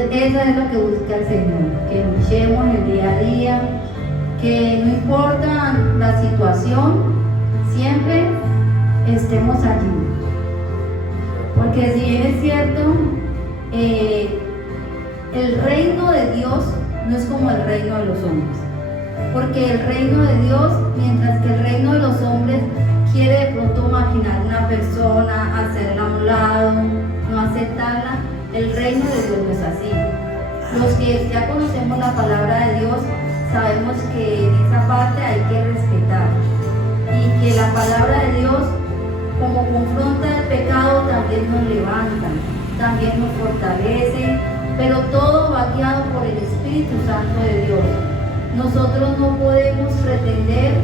Entonces eso es lo que busca el Señor, que luchemos el día a día, que no importa la situación, siempre estemos allí. Porque si bien es cierto, el reino de Dios no es como el reino de los hombres. Porque el reino de Dios, mientras que el reino de los hombres quiere de pronto marginar a una persona, hacerla a un lado, no aceptarla, el reino de Dios no es así. Los que ya conocemos la palabra de Dios, sabemos que en esa parte hay que respetar. Y que la palabra de Dios, como confronta el pecado, también nos levanta, también nos fortalece, pero todo va guiado por el Espíritu Santo de Dios. Nosotros no podemos pretender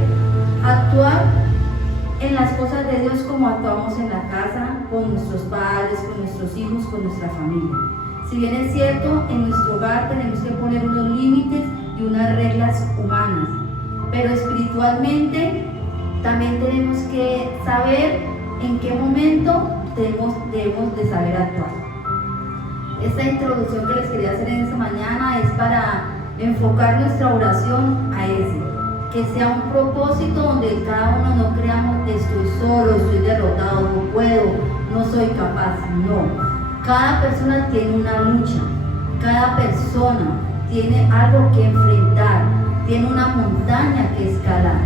actuar en las cosas de Dios como actuamos en la casa, con nuestros padres, con nuestros hijos, con nuestra familia. Si bien es cierto, en nuestro hogar tenemos que poner unos límites y unas reglas humanas, pero espiritualmente también tenemos que saber en qué momento debemos de saber actuar. Esta introducción que les quería hacer en esta mañana es para enfocar nuestra oración a ese, que sea un propósito donde cada uno no creamos que estoy solo, estoy derrotado, no puedo, no soy capaz. No, cada persona tiene una lucha, cada persona tiene algo que enfrentar, tiene una montaña que escalar.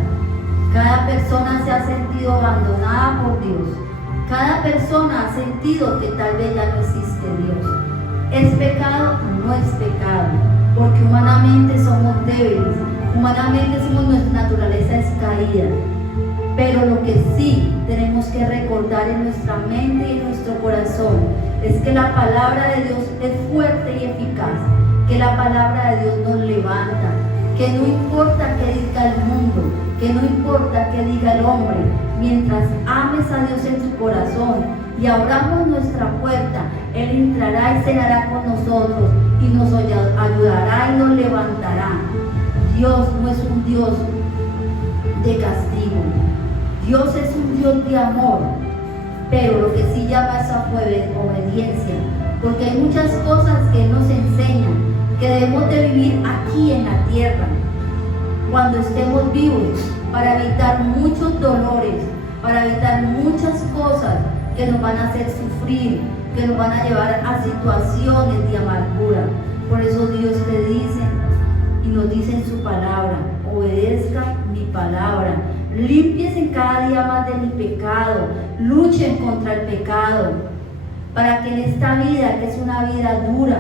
Cada persona se ha sentido abandonada por Dios, cada persona ha sentido que tal vez ya no existe Dios. ¿Es pecado? No es pecado, porque humanamente somos débiles, humanamente nuestra naturaleza es caída, pero lo que sí tenemos que recordar en nuestra mente y en nuestro corazón es que la palabra de Dios es fuerte y eficaz, que la palabra de Dios nos levanta, que no importa qué diga el mundo, que no importa qué diga el hombre, mientras ames a Dios en tu corazón y abramos nuestra puerta, Él entrará y cenará con nosotros y nos ayudará y nos levantará. Dios no es un Dios de castigo, Dios es un Dios de amor, pero lo que sí llama es a obediencia, porque hay muchas cosas que Él nos enseña, que debemos de vivir aquí en la tierra, cuando estemos vivos, para evitar muchos dolores, para evitar muchas cosas que nos van a hacer sufrir, que nos van a llevar a situaciones de amargura. Por eso Dios te dice y nos dice en su palabra: obedezca mi palabra, límpiense cada día más de mi pecado, luchen contra el pecado, para que en esta vida, que es una vida dura,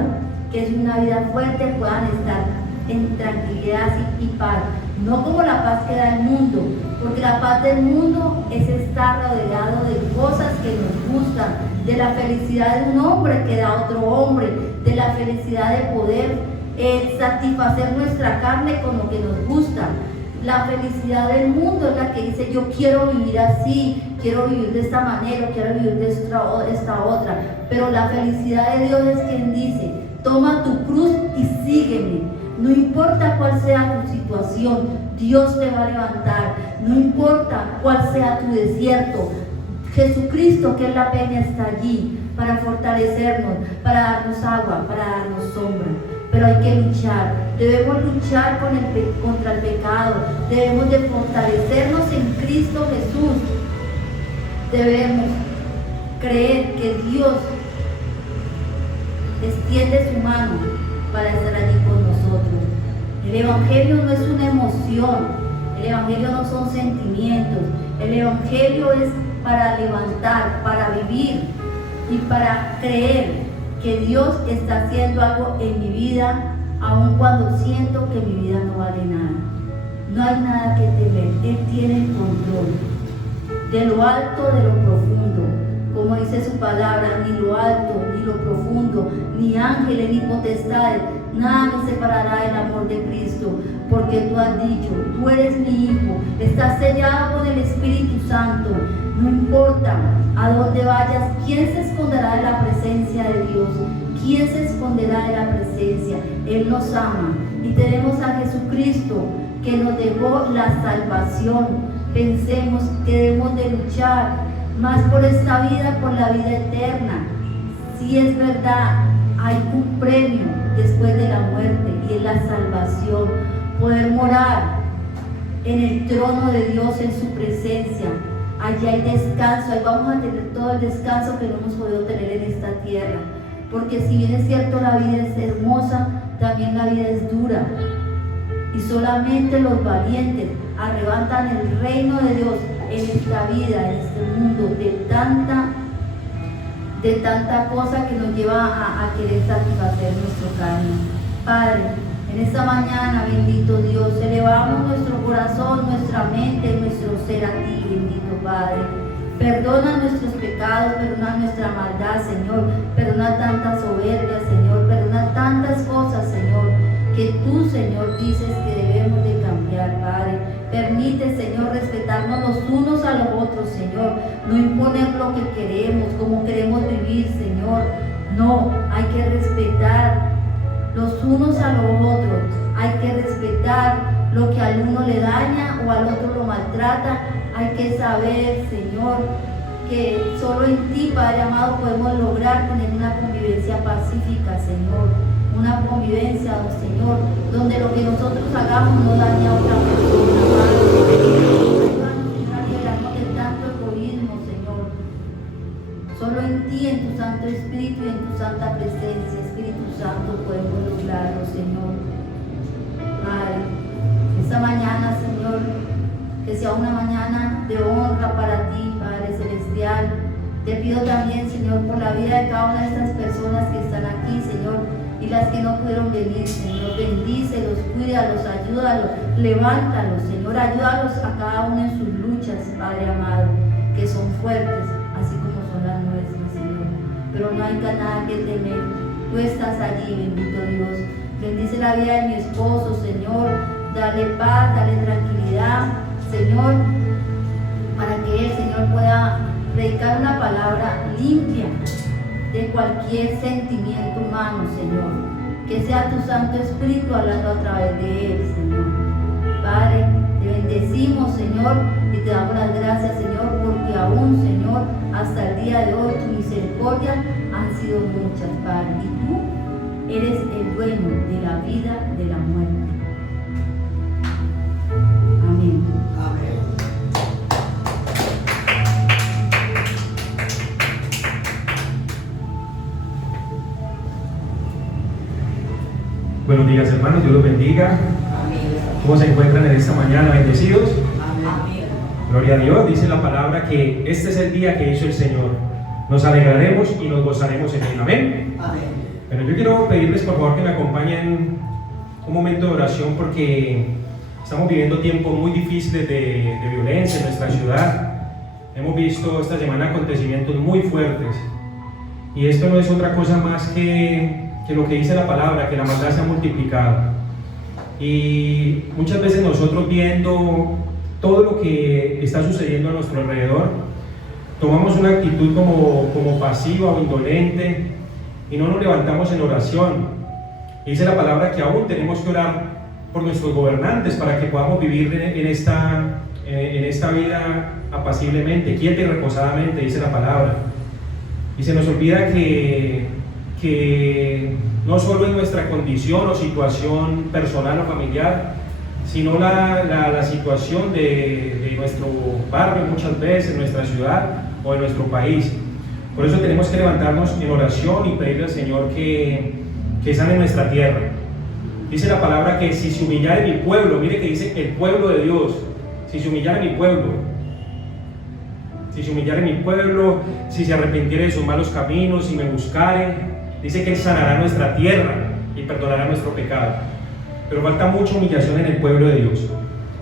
que es una vida fuerte, puedan estar en tranquilidad y paz, no como la paz que da el mundo, porque la paz del mundo es estar rodeado de cosas que nos gustan, de la felicidad de un hombre que da otro hombre, de la felicidad de poder satisfacer nuestra carne con lo que nos gusta. La felicidad del mundo es la que dice: yo quiero vivir así, quiero vivir de esta manera, quiero vivir de esta otra. Pero la felicidad de Dios es quien dice: toma tu cruz y sígueme. No importa cuál sea tu situación, Dios te va a levantar. No importa cuál sea tu desierto, Jesucristo, que es la peña, está allí para fortalecernos, para darnos agua, para darnos sombra. Pero hay que luchar, debemos luchar contra el pecado, debemos de fortalecernos en Cristo Jesús. Debemos creer que Dios extiende su mano para estar allí con nosotros. El Evangelio no es una emoción, el Evangelio no son sentimientos, el Evangelio es para levantar, para vivir y para creer que Dios está haciendo algo en mi vida, aun cuando siento que mi vida no vale nada. No hay nada que temer, Él tiene el control de lo alto, de lo profundo. Como dice su palabra: ni lo alto, ni lo profundo, ni ángeles, ni potestades, nada me separará del amor de Cristo, porque tú has dicho: tú eres mi hijo, estás sellado con el Espíritu Santo. No importa a dónde vayas, ¿quién se esconderá de la presencia de Dios? ¿Quién se esconderá de la presencia? Él nos ama y tenemos a Jesucristo que nos dejó la salvación. Pensemos que debemos de luchar más por esta vida, por la vida eterna. Si es verdad, hay un premio después de la muerte y es la salvación, poder morar en el trono de Dios, en su presencia. Allí hay descanso, ahí vamos a tener todo el descanso que no hemos podido tener en esta tierra, porque si bien es cierto la vida es hermosa, también la vida es dura, y solamente los valientes arrebatan el reino de Dios en esta vida, en este mundo, de tanta cosa que nos lleva a querer satisfacer nuestro carne. Padre, en esta mañana, bendito Dios, elevamos nuestro corazón, nuestra mente, nuestro ser a ti, bendito Padre. Perdona nuestros pecados, perdona nuestra maldad, Señor. Perdona tanta soberbia, Señor. Perdona tantas cosas, Señor, que tú, Señor, dices que debemos de cambiar, Padre. Permite, Señor, respetarnos los unos a los otros, Señor. No imponer lo que queremos, como queremos vivir, Señor. No, hay que respetar los unos a los otros. Hay que respetar lo que al uno le daña o al otro lo maltrata. Hay que saber, Señor, que solo en ti, Padre amado, podemos lograr tener una convivencia pacífica, Señor. Una convivencia, oh Señor, donde lo que nosotros hagamos no dañe a otra persona, Padre. Ayúdanos a liberarnos de tanto egoísmo, Señor. Solo en ti, en tu Santo Espíritu y en tu Santa Presencia, Espíritu Santo, podemos lograrlo, Señor. Padre, esta mañana, Señor, que sea una mañana de honra para ti, Padre Celestial. Te pido también, Señor, por la vida de cada una de estas personas que están aquí, Señor, y las que no pudieron venir, Señor. Bendícelos, cuídalos, ayúdalos, levántalos, Señor. Ayúdalos a cada uno en sus luchas, Padre amado, que son fuertes, así como son las nuestras, Señor. Pero no hay nada que temer. Tú estás allí, bendito Dios. Bendice la vida de mi esposo, Señor. Dale paz, dale tranquilidad, Señor, para que el Señor pueda predicar una palabra limpia de cualquier sentimiento humano, Señor. Que sea tu Santo Espíritu hablando a través de él, Señor. Padre, te bendecimos, Señor, y te damos las gracias, Señor, porque aún, Señor, hasta el día de hoy tu misericordia han sido muchas, Padre, y tú eres el dueño de la vida, de la muerte. Amén. Buenos días, hermanos, Dios los bendiga. ¿Cómo se encuentran en esta mañana? ¿Bendecidos? Amén. Gloria a Dios. Dice la palabra que este es el día que hizo el Señor. Nos alegraremos y nos gozaremos en él. Amén. Pero yo quiero pedirles por favor que me acompañen un momento de oración, porque estamos viviendo tiempos muy difíciles de violencia en nuestra ciudad. Hemos visto esta semana acontecimientos muy fuertes, y esto no es otra cosa más que lo que dice la palabra, que la maldad se ha multiplicado. Y muchas veces nosotros, viendo todo lo que está sucediendo a nuestro alrededor, tomamos una actitud como pasiva o indolente y no nos levantamos en oración. Dice la palabra que aún tenemos que orar por nuestros gobernantes para que podamos vivir en esta vida apaciblemente, quieta y reposadamente, dice la palabra. Y se nos olvida que no solo en nuestra condición o situación personal o familiar, sino la situación de nuestro barrio muchas veces, nuestra ciudad o de nuestro país. Por eso tenemos que levantarnos en oración y pedirle al Señor que sane nuestra tierra. Dice la palabra que si se humillare mi pueblo, mire que dice el pueblo de Dios, si se humillare mi pueblo, si se arrepintiere de sus malos caminos, si me buscare, dice que Él sanará nuestra tierra y perdonará nuestro pecado. Pero falta mucha humillación en el pueblo de Dios.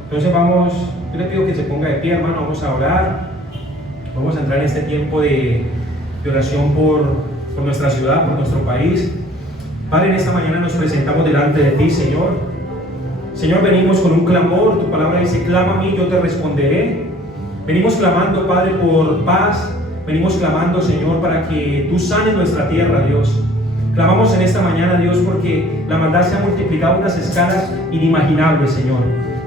Entonces yo le pido que se ponga de pie, hermano, vamos a orar. Vamos a entrar en este tiempo de oración por nuestra ciudad, por nuestro país. Padre, en esta mañana nos presentamos delante de ti, Señor. Señor, venimos con un clamor. Tu palabra dice: clama a mí, yo te responderé. Venimos clamando, Padre, por paz. Venimos clamando, Señor, para que tú sanes nuestra tierra, Dios. Clamamos en esta mañana, Dios, porque la maldad se ha multiplicado a unas escalas inimaginables, Señor.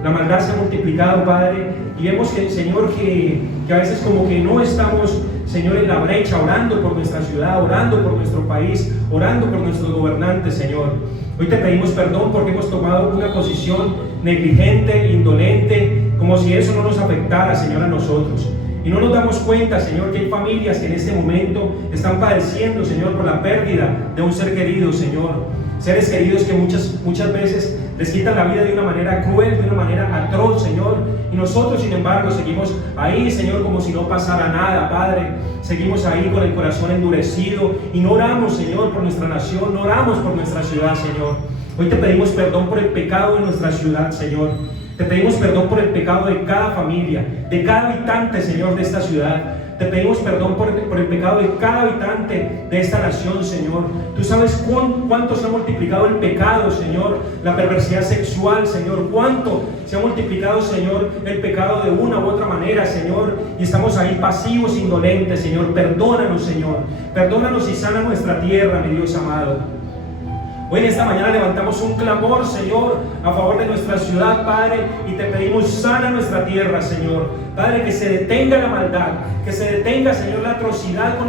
La maldad se ha multiplicado, Padre, y vemos que, Señor, que a veces como que no estamos Señor, en la brecha, orando por nuestra ciudad, orando por nuestro país, orando por nuestros gobernantes, Señor. Hoy te pedimos perdón porque hemos tomado una posición negligente, indolente, como si eso no nos afectara, Señor, a nosotros. Y no nos damos cuenta, Señor, que hay familias que en este momento están padeciendo, Señor, por la pérdida de un ser querido, Señor. Seres queridos que muchas veces les quitan la vida de una manera cruel, de una manera atroz, Señor. Y nosotros, sin embargo, seguimos ahí, Señor, como si no pasara nada, Padre. Seguimos ahí con el corazón endurecido y no oramos, Señor, por nuestra nación, no oramos por nuestra ciudad, Señor. Hoy te pedimos perdón por el pecado de nuestra ciudad, Señor. Te pedimos perdón por el pecado de cada familia, de cada habitante, Señor, de esta ciudad. Te pedimos perdón por el pecado de cada habitante de esta nación, Señor. Tú sabes cuánto se ha multiplicado el pecado, Señor, la perversidad sexual, Señor. Cuánto se ha multiplicado, Señor, el pecado de una u otra manera, Señor. Y estamos ahí pasivos, indolentes, Señor. Perdónanos, Señor. Perdónanos y sana nuestra tierra, mi Dios amado. Hoy en esta mañana levantamos un clamor, Señor, a favor de nuestra ciudad, Padre, y te pedimos sana nuestra tierra, Señor. Padre, que se detenga la maldad, que se detenga, Señor, la atrocidad con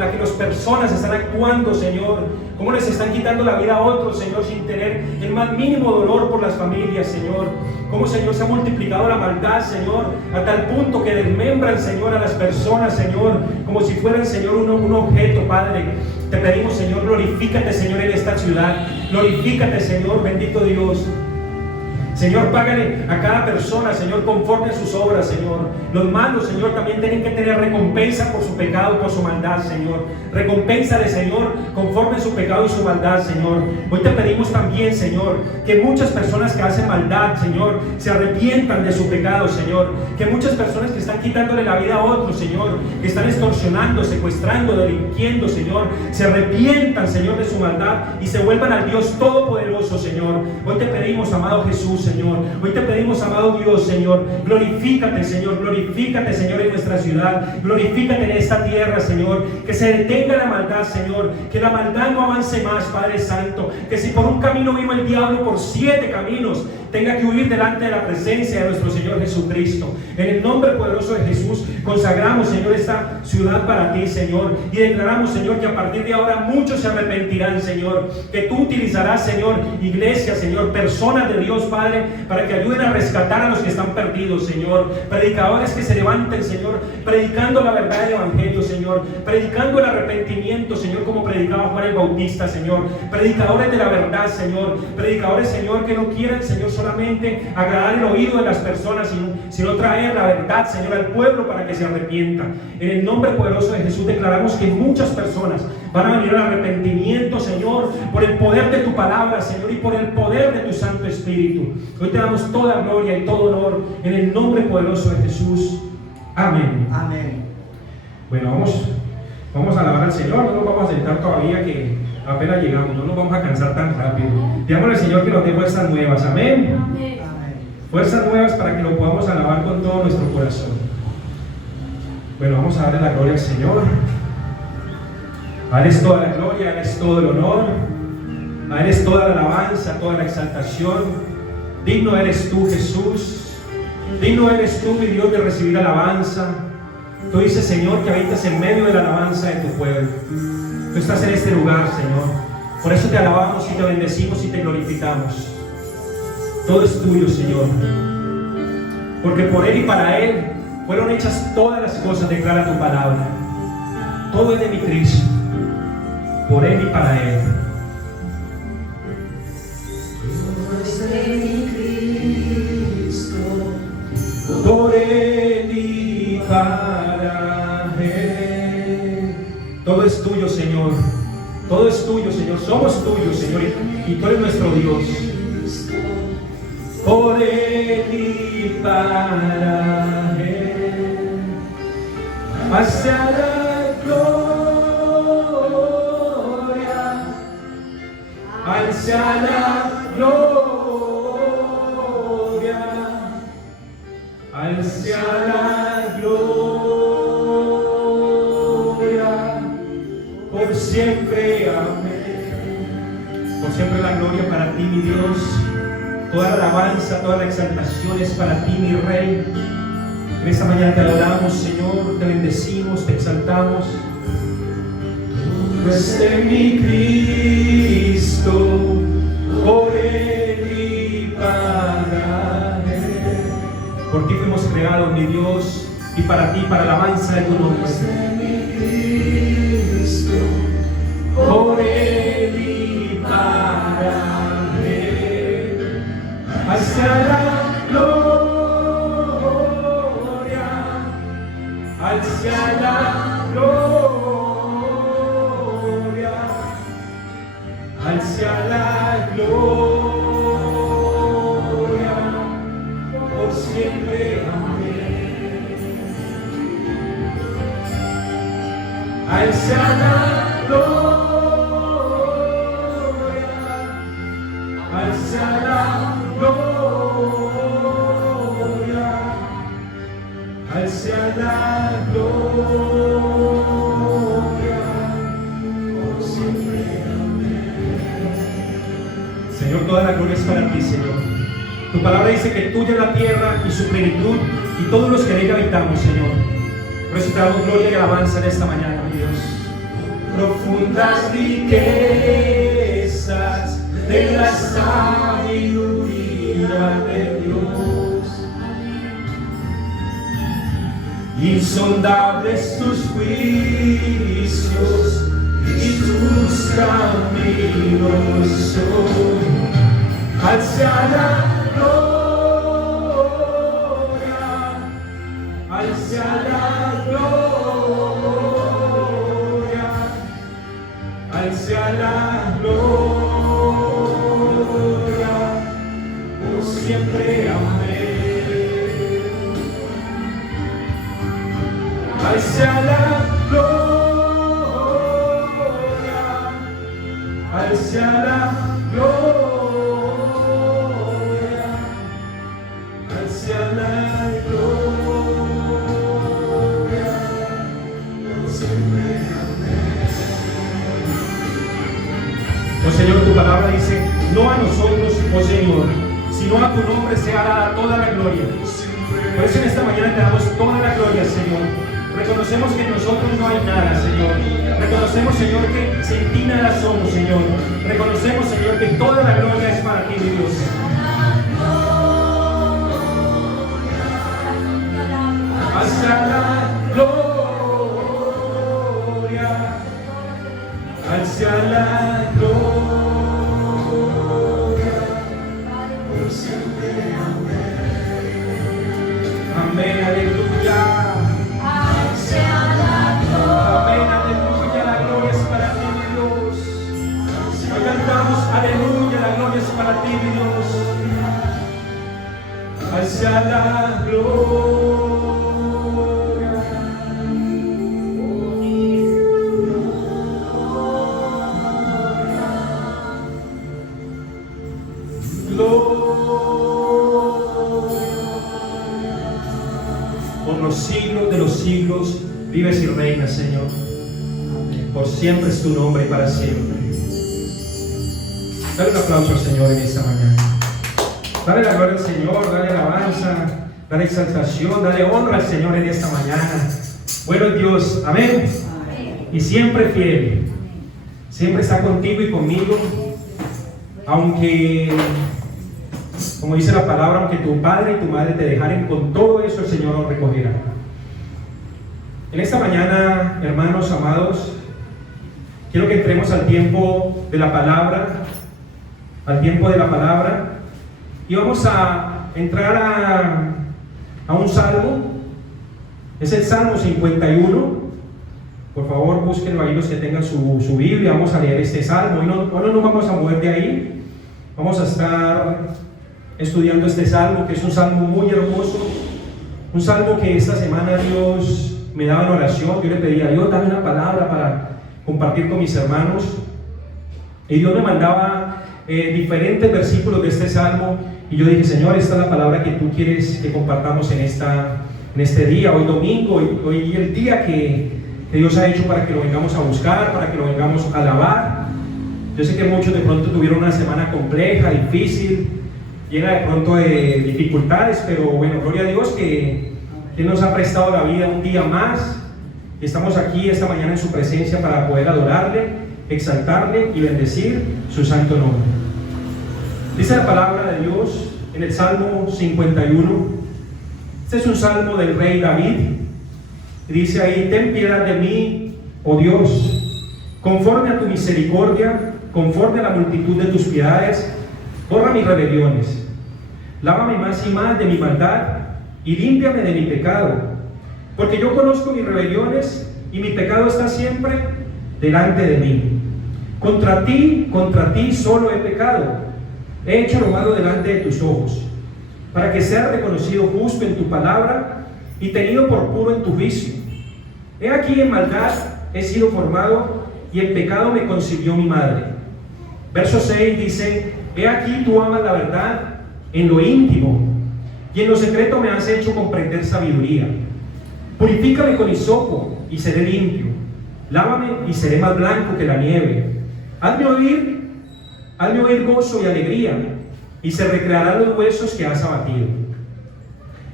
la que las personas están actuando, Señor. Cómo les están quitando la vida a otros, Señor, sin tener el más mínimo dolor por las familias, Señor. Cómo, Señor, se ha multiplicado la maldad, Señor, a tal punto que desmembran, Señor, a las personas, Señor, como si fueran, Señor, un objeto, Padre. Te pedimos, Señor, glorifícate, Señor, en esta ciudad. Glorifícate, Señor, bendito Dios. Señor, págale a cada persona, Señor, conforme a sus obras, Señor. Los malos, Señor, también tienen que tener recompensa por su pecado, por su maldad, Señor. Recompénsale, Señor, conforme a su pecado y su maldad, Señor. Hoy te pedimos también, Señor, que muchas personas que hacen maldad, Señor, se arrepientan de su pecado, Señor. Que muchas personas que están quitándole la vida a otros, Señor, que están extorsionando, secuestrando, delinquiendo, Señor, se arrepientan, Señor, de su maldad y se vuelvan al Dios Todopoderoso, Señor. Hoy te pedimos, amado Jesús, Señor. Hoy te pedimos, amado Dios, Señor, glorifícate, Señor, en nuestra ciudad, glorifícate en esta tierra, Señor, que se detenga la maldad, Señor, que la maldad no avance más, Padre Santo, que si por un camino vino el diablo, por 7 caminos tenga que huir delante de la presencia de nuestro Señor Jesucristo. En el nombre poderoso de Jesús, consagramos, Señor, esta ciudad para ti, Señor, y declaramos, Señor, que a partir de ahora muchos se arrepentirán, Señor, que tú utilizarás, Señor, iglesia, Señor, personas de Dios, Padre, para que ayuden a rescatar a los que están perdidos, Señor, predicadores que se levanten, Señor, predicando la verdad del Evangelio, Señor, predicando el arrepentimiento, Señor, como predicaba Juan el Bautista, Señor, predicadores de la verdad, Señor, predicadores, Señor, que no quieren, Señor, solamente agradar el oído de las personas, sino traer la verdad, Señor, al pueblo para que se arrepienta. En el nombre poderoso de Jesús declaramos que muchas personas van a venir al arrepentimiento, Señor, por el poder de tu palabra, Señor, y por el poder de tu Santo Espíritu. Hoy te damos toda gloria y todo honor en el nombre poderoso de Jesús. Amén. Amén. Bueno, vamos a alabar al Señor. No nos vamos a sentar todavía, que apenas llegamos, no nos vamos a cansar tan rápido. Pidámosle al Señor que nos dé fuerzas nuevas. Amén. Amén. Fuerzas nuevas para que lo podamos alabar con todo nuestro corazón. Bueno, vamos a darle la gloria al Señor. A Él es toda la gloria, a Él es todo el honor, a Él es toda la alabanza, toda la exaltación. Digno eres tú, Jesús. Digno eres tú, mi Dios, de recibir alabanza. Tú dices, Señor, que habitas en medio de la alabanza de tu pueblo. Tú estás en este lugar, Señor. Por eso te alabamos y te bendecimos y te glorificamos. Todo es tuyo, Señor. Porque por Él y para Él fueron hechas todas las cosas, declara tu palabra. Todo es de mi Cristo. Por Él y para Él. Todo es de mi Cristo. Por Él y para Él. Todo es tuyo, Señor. Todo es tuyo, Señor. Somos tuyos, Señor. Y tú eres nuestro Dios. Por Él y para Él. Hacia la gloria. Hacia la gloria. Hacia la gloria. Por siempre, amén. Por siempre la gloria para ti, mi Dios. Toda la alabanza, toda la exaltación es para ti, mi Rey. En esta mañana te adoramos, Señor, te bendecimos, te exaltamos. Tú eres mi Cristo, por Él y para Él. Por ti fuimos creados, mi Dios, y para ti, para la alabanza de tu nombre. Por Él y para Él, hacia la gloria, hacia la gloria, hacia la gloria, por siempre. Hacia la gloria, hacia la gloria, hacia la gloria, por siempre. Señor, toda la gloria es para ti, Señor. Tu palabra dice que tuya es la tierra y su plenitud y todos los que en ella habitamos, Señor. Por eso te damos gloria y alabanza en esta mañana, mi Dios. Profundas riquezas de la sabiduría de Dios, insondables tus juicios y tus caminos son, hacia la gloria, hacia la gloria, hacia la gloria, por siempre. Amén. Hacia la gloria, hacia la gloria, hacia la gloria, por siempre. Oh Señor, tu palabra dice, no a nosotros, oh Señor, sino a tu nombre sea dada toda la gloria. Por eso en esta mañana te damos toda la gloria, Señor. Reconocemos que en nosotros no hay nada, Señor. Reconocemos, Señor, que sin ti nada somos, Señor. Reconocemos, Señor, que toda la gloria es para ti, mi Dios. Hacia la gloria, hacia la gloria, por siempre. Amén, aleluya. Hacia la gloria. Amén, aleluya, la gloria es para ti, mi Dios. Hoy cantamos, aleluya, la gloria es para ti, mi Dios. Hacia la gloria. Por los siglos de los siglos vives y reinas, Señor. Por siempre es tu nombre y para siempre. Dale un aplauso al Señor en esta mañana. Dale la gloria al Señor, dale alabanza, dale exaltación, dale honra al Señor en esta mañana. Bueno Dios, amén. Y siempre fiel. Siempre está contigo y conmigo. Aunque, como dice la palabra, aunque tu padre y tu madre te dejaren, con todo eso el Señor nos recogerá. En esta mañana, hermanos amados, quiero que entremos al tiempo de la palabra, y vamos a entrar a un salmo. Es el Salmo 51. Por favor, búsquenlo ahí los que tengan su Biblia. Vamos a leer este salmo. Hoy no nos vamos a mover de ahí. Vamos a estar estudiando este salmo, que es un salmo muy hermoso, un salmo que esta semana Dios me daba en oración. Yo le pedía a Dios, dame una palabra para compartir con mis hermanos, y Dios me mandaba diferentes versículos de este salmo, y yo dije, Señor, esta es la palabra que tú quieres que compartamos en este día, hoy domingo, hoy el día que Dios ha hecho para que lo vengamos a buscar, para que lo vengamos a alabar. Yo sé que muchos de pronto tuvieron una semana compleja, difícil, llena de pronto de dificultades, pero bueno, gloria a Dios que que Él nos ha prestado la vida un día más. Y estamos aquí esta mañana en su presencia para poder adorarle, exaltarle y bendecir su santo nombre. Dice la palabra de Dios en el Salmo 51. Este es un salmo del rey David. Y dice ahí: ten piedad de mí, oh Dios, conforme a tu misericordia, conforme a la multitud de tus piedades, borra mis rebeliones. Lávame más y más de mi maldad y límpiame de mi pecado, porque yo conozco mis rebeliones y mi pecado está siempre delante de mí. Contra ti solo he pecado, he hecho lo malo delante de tus ojos, para que sea reconocido justo en tu palabra y tenido por puro en tu juicio. He aquí en maldad he sido formado y en pecado me concibió mi madre. Verso 6 dice: he aquí tú amas la verdad en lo íntimo, y en lo secreto me has hecho comprender sabiduría. Purifícame con hisopo y seré limpio, lávame y seré más blanco que la nieve. Hazme oír gozo y alegría, y se recrearán los huesos que has abatido.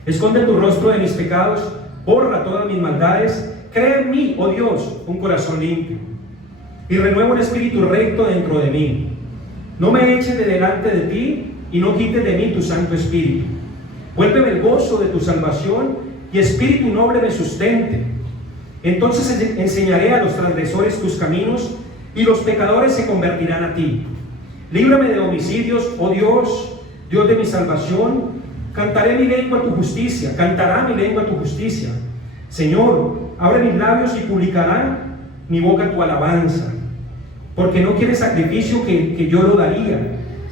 Esconde tu rostro de mis pecados, borra todas mis maldades. Crea en mí, oh Dios, un corazón limpio, y renueva un espíritu recto dentro de mí. No me eches de delante de ti, y no quites de mí tu santo espíritu. Vuélveme el gozo de tu salvación, y espíritu noble me sustente. Entonces enseñaré a los transgresores tus caminos, y los pecadores se convertirán a ti. Líbrame de homicidios, oh Dios, Dios de mi salvación. Cantará mi lengua tu justicia. Señor, abre mis labios y publicará mi boca tu alabanza. Porque no quieres sacrificio que yo lo daría,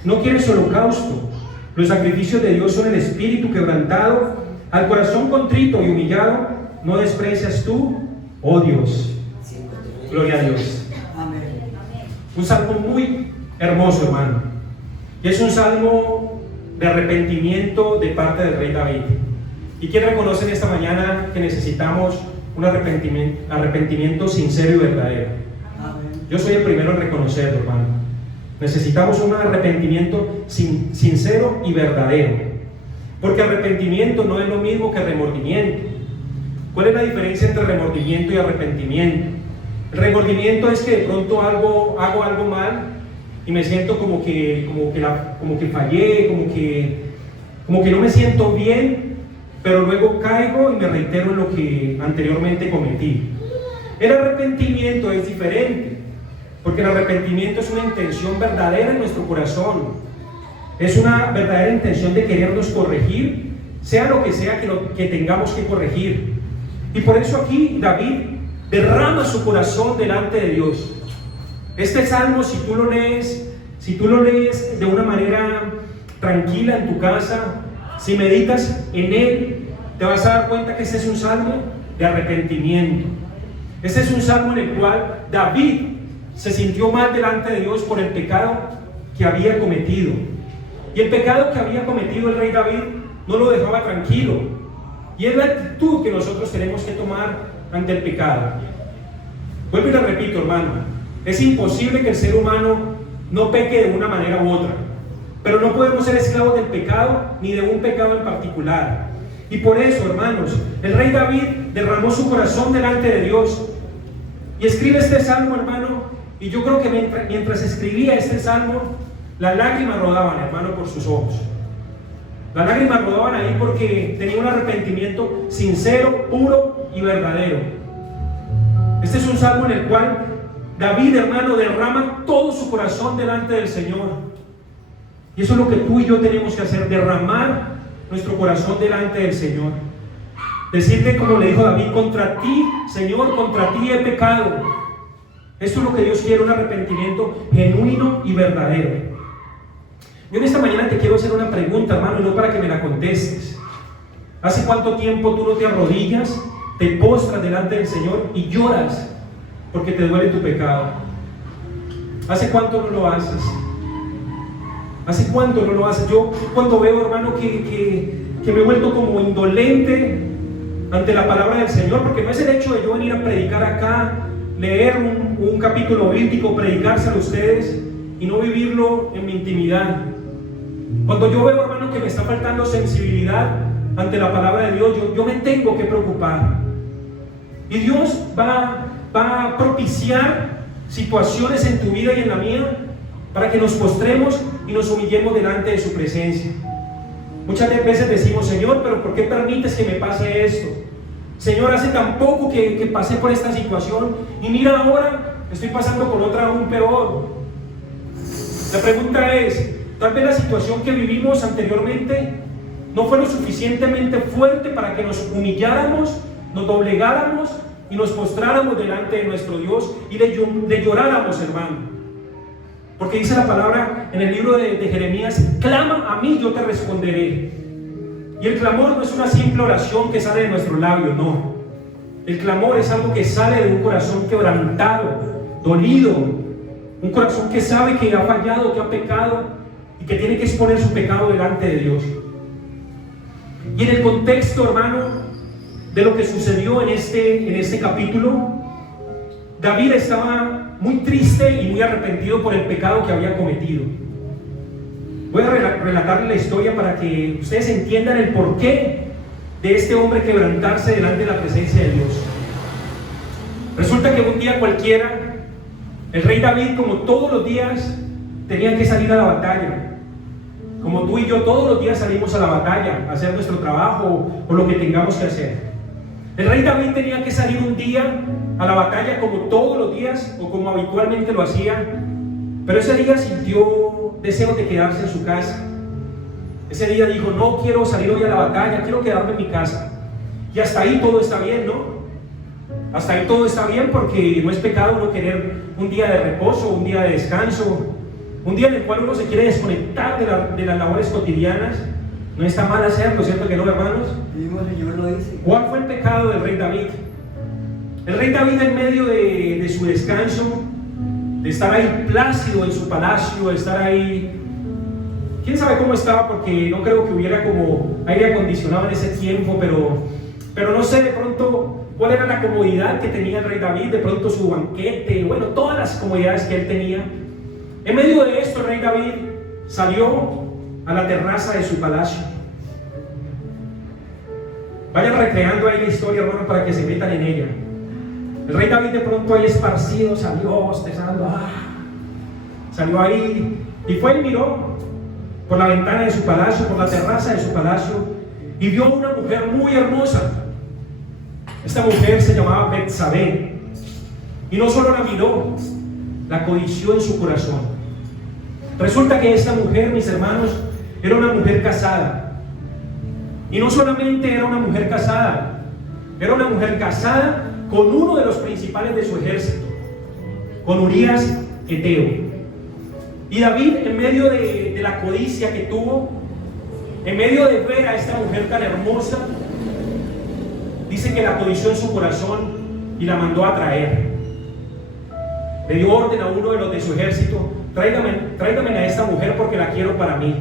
no quieres holocausto. Los sacrificios de Dios son el espíritu quebrantado, al corazón contrito y humillado no desprecias tú, oh Dios. Gloria a Dios. Amén. Un salmo muy hermoso, hermano, y es un salmo de arrepentimiento de parte del rey David. ¿Y quién reconoce en esta mañana que necesitamos un arrepentimiento sincero y verdadero? Amén. Yo soy el primero en reconocerlo, hermano. Necesitamos un arrepentimiento sincero y verdadero, porque arrepentimiento no es lo mismo que remordimiento. ¿Cuál es la diferencia entre remordimiento y arrepentimiento? El remordimiento es que de pronto hago algo mal y me siento como que fallé, como que no me siento bien, pero luego caigo y me reitero en lo que anteriormente cometí. El arrepentimiento es diferente, porque el arrepentimiento es una intención verdadera en nuestro corazón, es una verdadera intención de querernos corregir, sea lo que sea que tengamos que corregir. Y por eso aquí David derrama su corazón delante de Dios. Este salmo, si tú lo lees de una manera tranquila en tu casa, si meditas en él, te vas a dar cuenta que este es un salmo de arrepentimiento. Este es un salmo en el cual David se sintió mal delante de Dios por el pecado que había cometido. Y el pecado que había cometido el rey David no lo dejaba tranquilo. Y es la actitud que nosotros tenemos que tomar ante el pecado. Vuelvo y lo repito, hermano. Es imposible que el ser humano no peque de una manera u otra. Pero no podemos ser esclavos del pecado ni de un pecado en particular. Y por eso, hermanos, el rey David derramó su corazón delante de Dios y escribe este salmo, hermano. Y yo creo que mientras escribía este salmo, las lágrimas rodaban, hermano, por sus ojos. Las lágrimas rodaban ahí porque tenía un arrepentimiento sincero, puro y verdadero. Este es un salmo en el cual David, hermano, derrama todo su corazón delante del Señor. Y eso es lo que tú y yo tenemos que hacer, derramar nuestro corazón delante del Señor. Decirle, como le dijo David: contra ti, Señor, contra ti he pecado. Esto es lo que Dios quiere, un arrepentimiento genuino y verdadero. Yo en esta mañana te quiero hacer una pregunta, hermano, y no para que me la contestes. ¿Hace cuánto tiempo tú no te arrodillas, te postras delante del Señor y lloras porque te duele tu pecado? ¿Hace cuánto no lo haces? ¿Hace cuánto no lo haces? Yo cuando veo, hermano, que me he vuelto como indolente ante la palabra del Señor, porque no es el hecho de yo venir a predicar acá, leer un capítulo bíblico, predicárselo a ustedes y no vivirlo en mi intimidad. Cuando yo veo, hermano, que me está faltando sensibilidad ante la palabra de Dios, yo me tengo que preocupar. Y Dios va a propiciar situaciones en tu vida y en la mía para que nos postremos y nos humillemos delante de su presencia. Muchas veces decimos: Señor, pero ¿por qué permites que me pase esto? Señor, hace tan poco que pasé por esta situación y mira ahora estoy pasando por otra aún peor. La pregunta es, tal vez la situación que vivimos anteriormente no fue lo suficientemente fuerte para que nos humilláramos, nos doblegáramos y nos postráramos delante de nuestro Dios y le lloráramos, hermano. Porque dice la palabra en el libro de Jeremías: clama a mí, yo te responderé. Y el clamor no es una simple oración que sale de nuestros labios, no. El clamor es algo que sale de un corazón quebrantado, dolido, un corazón que sabe que ha fallado, que ha pecado y que tiene que exponer su pecado delante de Dios. Y en el contexto, hermano, de lo que sucedió en este capítulo, David estaba muy triste y muy arrepentido por el pecado que había cometido. Voy a relatarle la historia para que ustedes entiendan el porqué de este hombre quebrantarse delante de la presencia de Dios. Resulta que un día cualquiera, el rey David, como todos los días, tenía que salir a la batalla. Como tú y yo todos los días salimos a la batalla, a hacer nuestro trabajo o lo que tengamos que hacer. El rey David tenía que salir un día a la batalla como todos los días o como habitualmente lo hacía, pero ese día sintió deseo de quedarse en su casa. Ese día dijo: no quiero salir hoy a la batalla, quiero quedarme en mi casa. Y hasta ahí todo está bien, ¿no? Hasta ahí todo está bien, porque no es pecado uno querer un día de reposo, un día de descanso, un día en el cual uno se quiere desconectar de las labores cotidianas. No está mal hacerlo, ¿cierto que no, hermanos? El mismo Señor lo dice. ¿Cuál fue el pecado del rey David? El rey David, en medio de su descanso, de estar ahí plácido en su palacio, de estar ahí, quién sabe cómo estaba, porque no creo que hubiera como aire acondicionado en ese tiempo, pero no sé de pronto cuál era la comodidad que tenía el rey David, de pronto su banquete, bueno, todas las comodidades que él tenía. En medio de esto, el rey David salió a la terraza de su palacio. Vayan recreando ahí la historia, hermanos, para que se metan en ella. El rey David de pronto ahí esparcido salió bostezando, salió ahí y fue y miró por la ventana de su palacio, por la terraza de su palacio, y vio a una mujer muy hermosa. Esta mujer se llamaba Betsabé, y no solo la miró, la codició en su corazón. Resulta que esta mujer, mis hermanos, era una mujer casada. Y no solamente era una mujer casada, era una mujer casada con uno de los principales de su ejército, con Urías Eteo. Y David, en medio de la codicia que tuvo, en medio de ver a esta mujer tan hermosa, dice que la codició en su corazón y la mandó a traer. Le dio orden a uno de los de su ejército: tráigame a esta mujer porque la quiero para mí.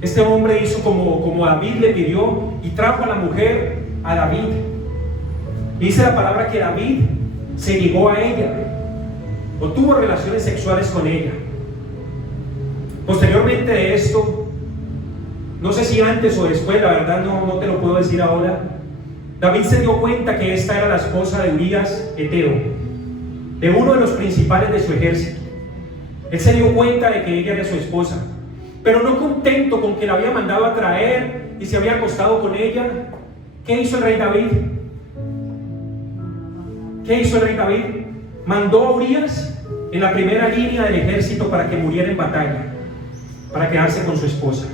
Este hombre hizo como David le pidió y trajo a la mujer a David. Dice la palabra que David se llegó a ella o tuvo relaciones sexuales con ella. Posteriormente de esto, no sé si antes o después, la verdad no te lo puedo decir ahora, David se dio cuenta que esta era la esposa de Urías Eteo, de uno de los principales de su ejército. Él se dio cuenta de que ella era su esposa, pero no contento con que la había mandado a traer y se había acostado con ella. ¿Qué hizo el rey David? ¿Qué hizo el rey David? Mandó a Urías en la primera línea del ejército para que muriera en batalla, para quedarse con su esposa.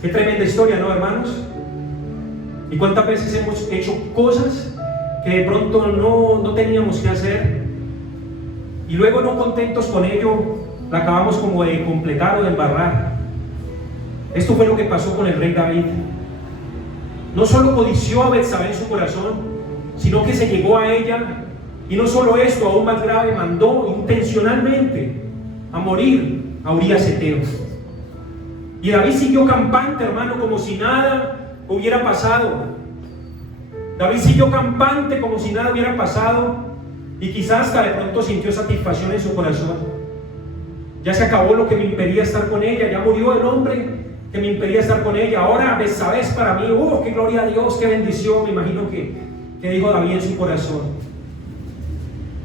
Qué tremenda historia, ¿no, hermanos? ¿Y cuántas veces hemos hecho cosas que de pronto no teníamos que hacer, y luego, no contentos con ello, la acabamos como de completar o de embarrar? Esto fue lo que pasó con el rey David. No solo codició a Betsabé en su corazón, sino que se llegó a ella, y no solo esto, aún más grave, mandó intencionalmente a morir a Urías Eteo. Y David siguió campante, hermano, como si nada hubiera pasado. David siguió campante como si nada hubiera pasado, y quizás hasta de pronto sintió satisfacción en su corazón. Ya se acabó lo que me impedía estar con ella, ya murió el hombre que me impedía estar con ella. Ahora Betsabé es para mí, qué gloria a Dios, qué bendición. Me imagino que dijo David en su corazón.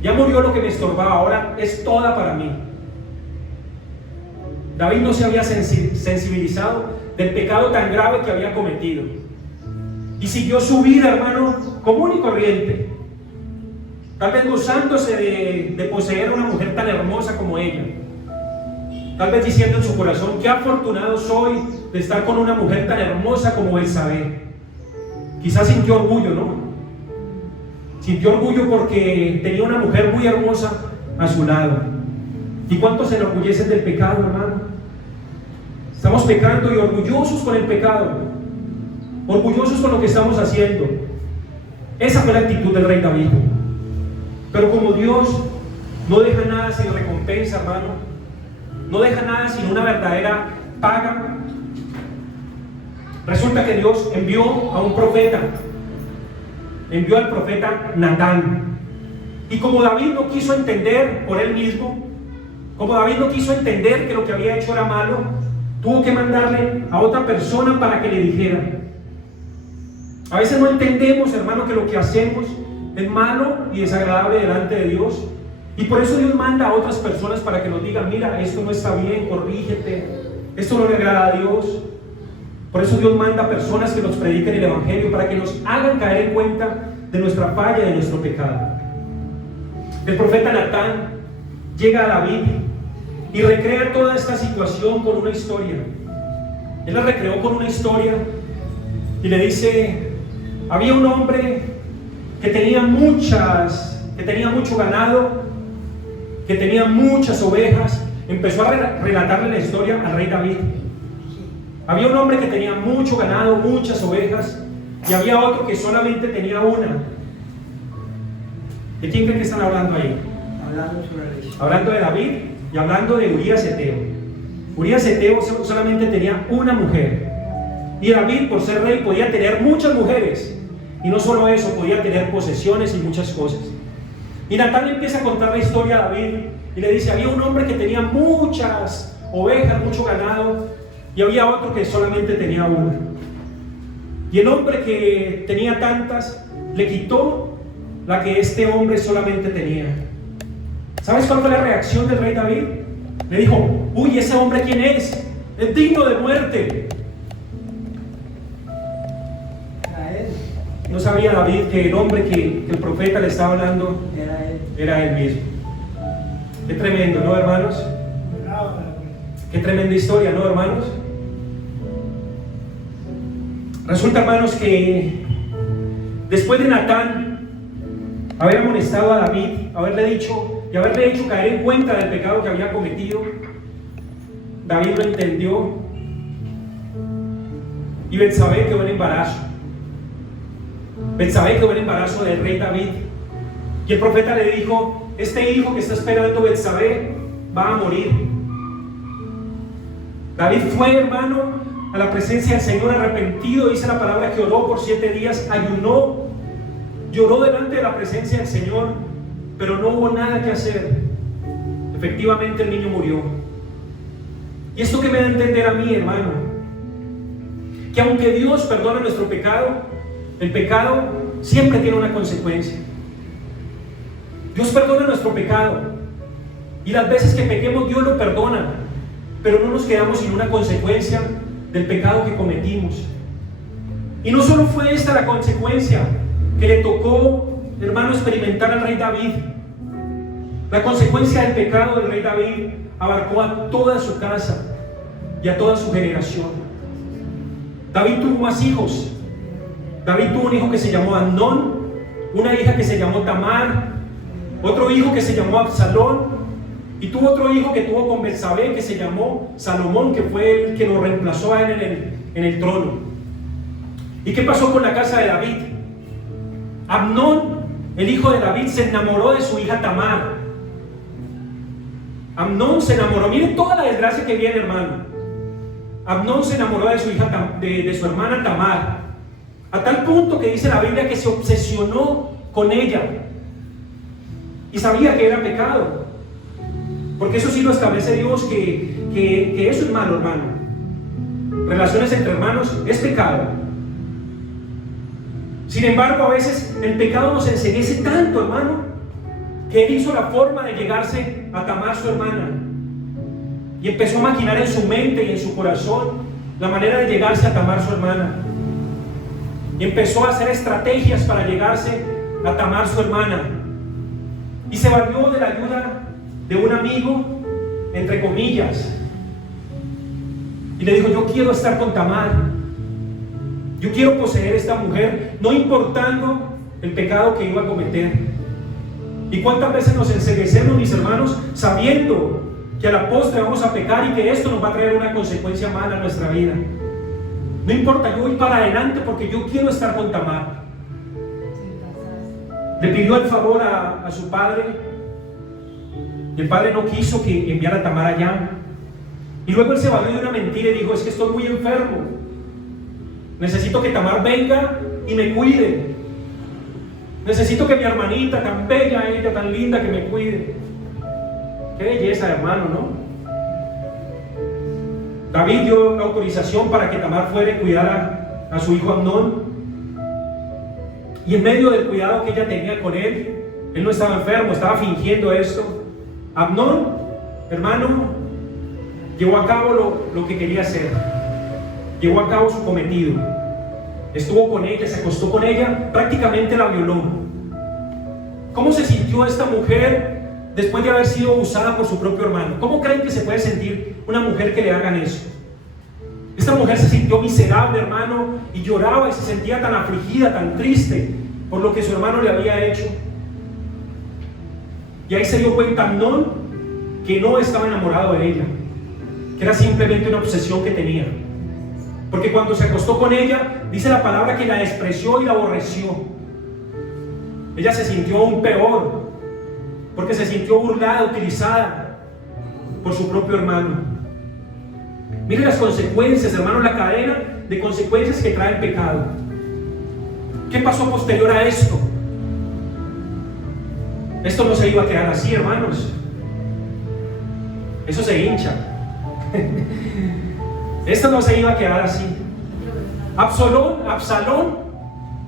Ya murió lo que me estorbaba, ahora es toda para mí. David no se había sensibilizado del pecado tan grave que había cometido. Y siguió su vida, hermano, común y corriente. Tal vez gozándose de poseer a una mujer tan hermosa como ella. Tal vez diciendo en su corazón, qué afortunado soy de estar con una mujer tan hermosa como Betsabé. Quizás sintió orgullo, ¿no? Sintió orgullo porque tenía una mujer muy hermosa a su lado. ¿Y cuántos se enorgullecen del pecado, hermano? Estamos pecando y orgullosos con el pecado, orgullosos con lo que estamos haciendo. Esa fue la actitud del rey David. Pero como Dios no deja nada sin recompensa, hermano, no deja nada sin una verdadera paga, resulta que Dios envió a un profeta, envió al profeta Natán. Y como David no quiso entender por él mismo, como David no quiso entender que lo que había hecho era malo, tuvo que mandarle a otra persona para que le dijera. A veces no entendemos, hermano, que lo que hacemos es malo y desagradable delante de Dios, y por eso Dios manda a otras personas para que nos digan, mira, esto no está bien, corrígete, esto no le agrada a Dios. Por eso Dios manda a personas que nos prediquen el Evangelio, para que nos hagan caer en cuenta de nuestra falla, de nuestro pecado. El profeta Natán llega a David y recrea toda esta situación con una historia. Él la recreó con una historia y le dice, había un hombre que tenía mucho ganado, que tenía muchas ovejas. Empezó a relatarle la historia al rey David. Había un hombre que tenía mucho ganado, muchas ovejas, y había otro que solamente tenía una. ¿De quién creen que están hablando ahí? Hablando de David y hablando de Urías Eteo. Urías Eteo solamente tenía una mujer, y David, por ser rey, podía tener muchas mujeres, y no solo eso, podía tener posesiones y muchas cosas. Y Natán empieza a contar la historia a David y le dice, había un hombre que tenía muchas ovejas, mucho ganado, y había otro que solamente tenía una. Y el hombre que tenía tantas le quitó la que este hombre solamente tenía. ¿Sabes cuál fue la reacción del rey David? Le dijo, uy, ¿ese hombre quién es? Es digno de muerte. No sabía David que el hombre que el profeta le estaba hablando era él mismo. Qué tremendo, ¿no, hermanos? Qué tremenda historia, ¿no, hermanos? Resulta, hermanos, que después de Natán haber amonestado a David, haberle dicho y haberle hecho caer en cuenta del pecado que había cometido, David lo entendió y Betsabé quedó en embarazo. Betsabé quedó en embarazo del rey David, y el profeta le dijo, este hijo que está esperando Betsabé va a morir. David fue, hermano, a la presencia del Señor arrepentido. Dice la palabra que oró por 7 días, ayunó, lloró delante de la presencia del Señor, pero no hubo nada que hacer. Efectivamente el niño murió. Y esto que me da a entender a mí, hermano, que aunque Dios perdona nuestro pecado, el pecado siempre tiene una consecuencia. Dios perdona nuestro pecado, y las veces que pequemos Dios lo perdona, pero no nos quedamos sin una consecuencia del pecado que cometimos. Y no solo fue esta la consecuencia que le tocó, hermano, experimentar al rey David. La consecuencia del pecado del rey David abarcó a toda su casa y a toda su generación. David tuvo más hijos. David tuvo un hijo que se llamó Amnón, una hija que se llamó Tamar, otro hijo que se llamó Absalón, y tuvo otro hijo que tuvo con Betsabé que se llamó Salomón, que fue el que lo reemplazó a él en el trono. ¿Y qué pasó con la casa de David? Amnón, el hijo de David, se enamoró de su hija Tamar. Amnón se enamoró, miren toda la desgracia que viene, hermano. Amnón se enamoró de su hija, de su hermana Tamar, a tal punto que dice la Biblia que se obsesionó con ella, y sabía que era pecado, porque eso sí lo establece Dios, que eso es malo, hermano. relaciones entre hermanos, es pecado. Sin embargo, a veces el pecado nos enceguece tanto, hermano, que él hizo la forma de llegarse a Tamar, su hermana, y empezó a maquinar en su mente y en su corazón la manera de llegarse a Tamar, su hermana, y empezó a hacer estrategias para llegarse a Tamar, su hermana, y se valió de la ayuda de un amigo, entre comillas, y le dijo: yo quiero estar con Tamar, yo quiero poseer esta mujer, no importando el pecado que iba a cometer. ¿Y cuántas veces nos enceguecemos, mis hermanos, sabiendo que a la postre vamos a pecar y que esto nos va a traer una consecuencia mala a nuestra vida? No importa, yo voy para adelante porque yo quiero estar con Tamar. Le pidió el favor a su padre, y el padre no quiso que enviara a Tamar allá. Y luego él se valió de una mentira y dijo: es que estoy muy enfermo, necesito que Tamar venga y me cuide, necesito que mi hermanita tan bella, ella tan linda, que me cuide. Qué belleza, hermano, ¿no? David dio la autorización para que Tamar fuera y cuidara a su hijo Amnón, y en medio del cuidado que ella tenía con él no estaba enfermo, estaba fingiendo esto. Amnón, hermano, llevó a cabo lo que quería hacer, llevó a cabo su cometido, estuvo con ella, se acostó con ella, prácticamente la violó. ¿Cómo se sintió esta mujer después de haber sido usada por su propio hermano? ¿Cómo creen que se puede sentir una mujer que le hagan eso? Esta mujer se sintió miserable, hermano, y lloraba y se sentía tan afligida, tan triste por lo que su hermano le había hecho. Y ahí se dio cuenta Amnón que no estaba enamorado de ella, que era simplemente una obsesión que tenía. Porque cuando se acostó con ella, dice la palabra que la despreció y la aborreció. Ella se sintió aún peor, porque se sintió burlada, utilizada por su propio hermano. Miren las consecuencias, hermano, la cadena de consecuencias que trae el pecado. ¿Qué pasó posterior a esto? Esto no se iba a quedar así, hermanos. Eso se hincha. Esto no se iba a quedar así. Absalón,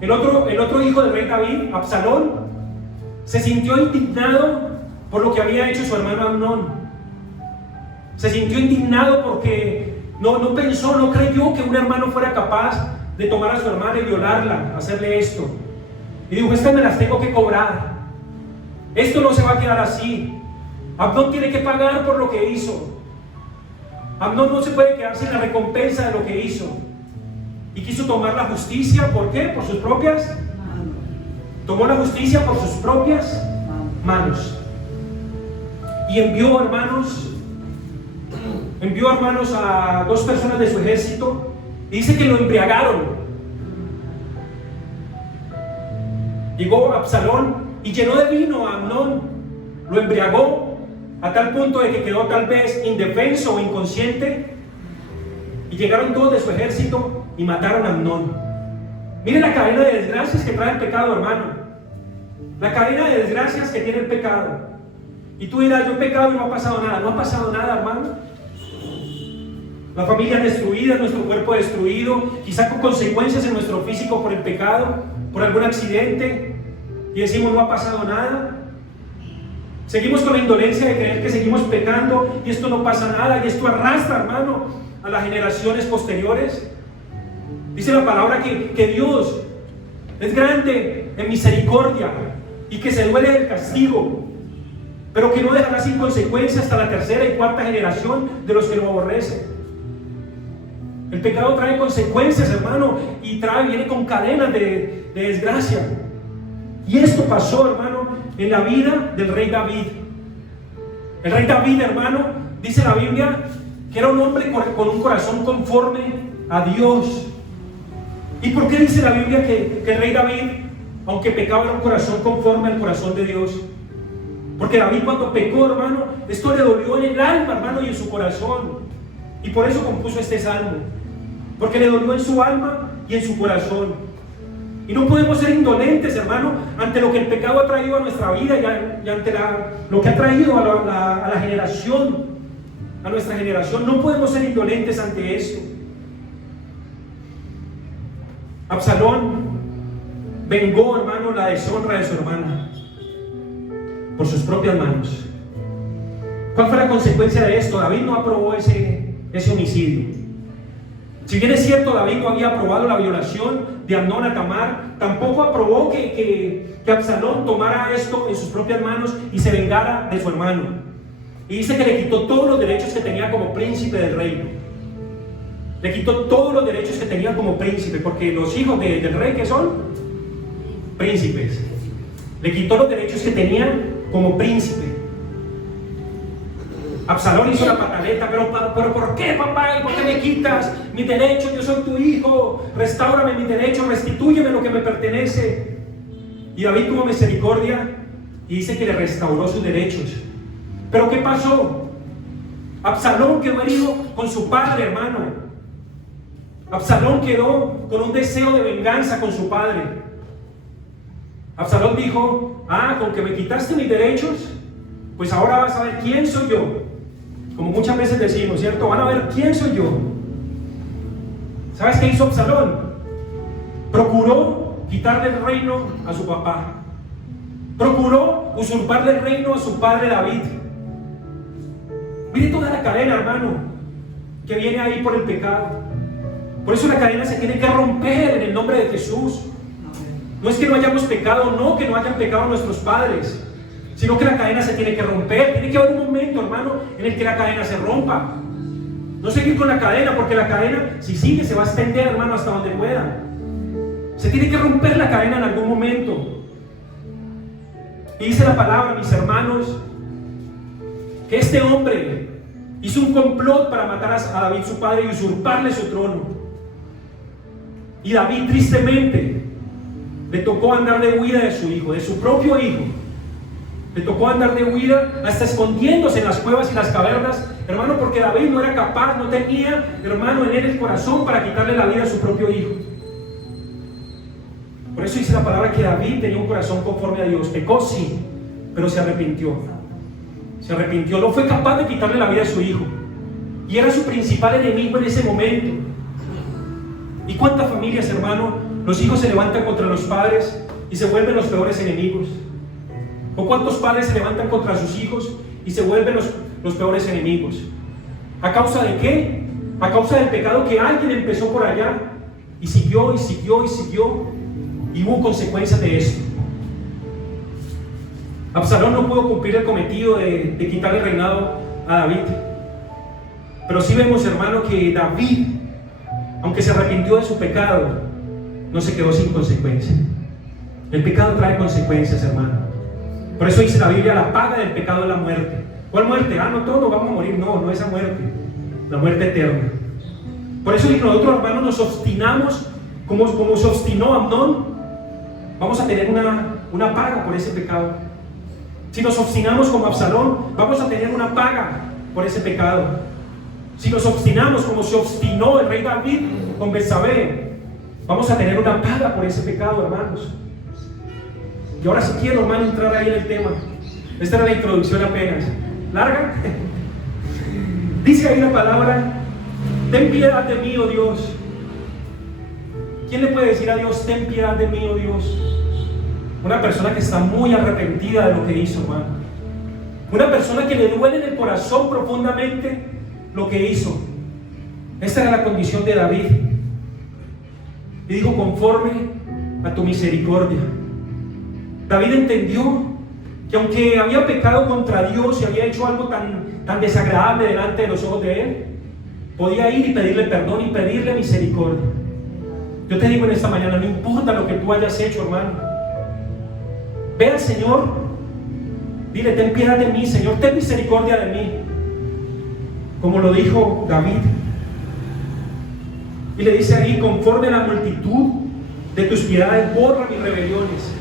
el otro hijo del rey David, Absalón, se sintió indignado por lo que había hecho su hermano Amnón. Se sintió indignado porque no pensó, no creyó que un hermano fuera capaz de tomar a su hermana y violarla, hacerle esto. Y dijo: estas me las tengo que cobrar. Esto no se va a quedar así. Amnón tiene que pagar por lo que hizo. Amnón no se puede quedar sin la recompensa de lo que hizo. Y quiso tomar la justicia. ¿Por qué? Por sus propias manos. Tomó la justicia por sus propias manos. Y envió, hermanos, a 2 personas de su ejército, y dice que lo embriagaron. Llegó Absalón y llenó de vino a Amnón, lo embriagó a tal punto de que quedó tal vez indefenso o inconsciente, y llegaron todos de su ejército y mataron a Amnón. Miren la cadena de desgracias que trae el pecado, hermano, la cadena de desgracias que tiene el pecado. Y tú dirás: yo he pecado y no ha pasado nada. No ha pasado nada, hermano. La familia destruida, nuestro cuerpo destruido, quizá con consecuencias en nuestro físico por el pecado, por algún accidente, y decimos: no ha pasado nada. Seguimos con la indolencia de creer que seguimos pecando y esto no pasa nada, y esto arrastra, hermano, a las generaciones posteriores. Dice la palabra que Dios es grande en misericordia y que se duele del castigo, pero que no dejará sin consecuencia hasta la 3ª y 4ª generación de los que lo aborrecen. El pecado trae consecuencias, hermano, y viene con cadenas de desgracia. Y esto pasó, hermano, en la vida del rey David. El rey David, hermano, dice la Biblia que era un hombre con un corazón conforme a Dios. ¿Y por qué dice la Biblia que el rey David, aunque pecaba, era un corazón conforme al corazón de Dios? Porque David, cuando pecó, hermano, esto le dolió en el alma, hermano, y en su corazón. Y por eso compuso este salmo, porque le dolió en su alma y en su corazón. Y no podemos ser indolentes, hermano, ante lo que el pecado ha traído a nuestra vida y ante lo que ha traído a la generación, a nuestra generación. No podemos ser indolentes ante esto. Absalón vengó, hermano, la deshonra de su hermana por sus propias manos. ¿Cuál fue la consecuencia de esto? David no aprobó ese homicidio. Si bien es cierto, David no había aprobado la violación de Amnón a Tamar, tampoco aprobó que Absalón tomara esto en sus propias manos y se vengara de su hermano. Y dice que le quitó todos los derechos que tenía como príncipe del reino. Le quitó todos los derechos que tenía como príncipe, porque los hijos del rey, ¿qué son? Príncipes. Le quitó los derechos que tenía como príncipe. Absalón hizo la pataleta, pero ¿por qué, papá? ¿Y por qué me quitas mis derechos? Yo soy tu hijo, restáurame mis derechos, restitúyeme lo que me pertenece. Y David tuvo misericordia y dice que le restauró sus derechos. Pero ¿qué pasó? Absalón quedó herido con su padre, hermano. Absalón quedó con un deseo de venganza con su padre. Absalón dijo: con que me quitaste mis derechos, pues ahora vas a ver quién soy yo. Como muchas veces decimos, ¿cierto? Van a ver quién soy yo. ¿Sabes qué hizo Absalón? Procuró quitarle el reino a su papá. Procuró usurparle el reino a su padre David. Mire toda la cadena, hermano, que viene ahí por el pecado. Por eso la cadena se tiene que romper en el nombre de Jesús. No es que no hayamos pecado, no que no hayan pecado nuestros padres, sino que la cadena se tiene que romper. Tiene que haber un momento, hermano, en el que la cadena se rompa. No seguir con la cadena, porque la cadena, si sigue, se va a extender, hermano, hasta donde pueda. Se tiene que romper la cadena en algún momento. Y dice la palabra, mis hermanos, que este hombre hizo un complot para matar a David, su padre, y usurparle su trono. Y David, tristemente, le tocó andar de huida de su hijo, de su propio hijo. Le tocó andar de huida, hasta escondiéndose en las cuevas y las cavernas, hermano, porque David no era capaz, no tenía, hermano, en él el corazón para quitarle la vida a su propio hijo. Por eso dice la palabra que David tenía un corazón conforme a Dios. Pecó, sí, pero se arrepintió. Se arrepintió, no fue capaz de quitarle la vida a su hijo. Y era su principal enemigo en ese momento. ¿Y cuántas familias, hermano, los hijos se levantan contra los padres y se vuelven los peores enemigos? ¿O cuántos padres se levantan contra sus hijos y se vuelven los peores enemigos? ¿A causa de qué? A causa del pecado que alguien empezó por allá y siguió y siguió y siguió, y hubo consecuencias de esto. Absalón no pudo cumplir el cometido de quitarle el reinado a David. Pero sí vemos, hermano, que David, aunque se arrepintió de su pecado, no se quedó sin consecuencia. El pecado trae consecuencias, hermano. Por eso dice la Biblia: la paga del pecado es la muerte. ¿Cuál muerte? No todos vamos a morir. No esa muerte, la muerte eterna. Por eso nosotros, hermanos, nos obstinamos como se obstinó Amnón. Vamos a tener una paga por ese pecado. Si nos obstinamos como Absalón, vamos a tener una paga por ese pecado. Si nos obstinamos como se obstinó el rey David con Betsabé, vamos a tener una paga por ese pecado, hermanos. Y ahora sí quiero, hermano, entrar ahí en el tema. Esta era la introducción apenas. ¿Larga? Dice ahí la palabra: ten piedad de mí, oh Dios. ¿Quién le puede decir a Dios: ten piedad de mí, oh Dios? Una persona que está muy arrepentida de lo que hizo, hermano. Una persona que le duele en el corazón profundamente lo que hizo. Esta era la condición de David. Y dijo: conforme a tu misericordia. David entendió que aunque había pecado contra Dios y había hecho algo tan desagradable delante de los ojos de él, podía ir y pedirle perdón y pedirle misericordia. Yo te digo en esta mañana: no importa lo que tú hayas hecho, hermano, ve al Señor, dile: ten piedad de mí, Señor, ten misericordia de mí, como lo dijo David. Y le dice ahí: conforme a la multitud de tus piedades, borra mis rebeliones.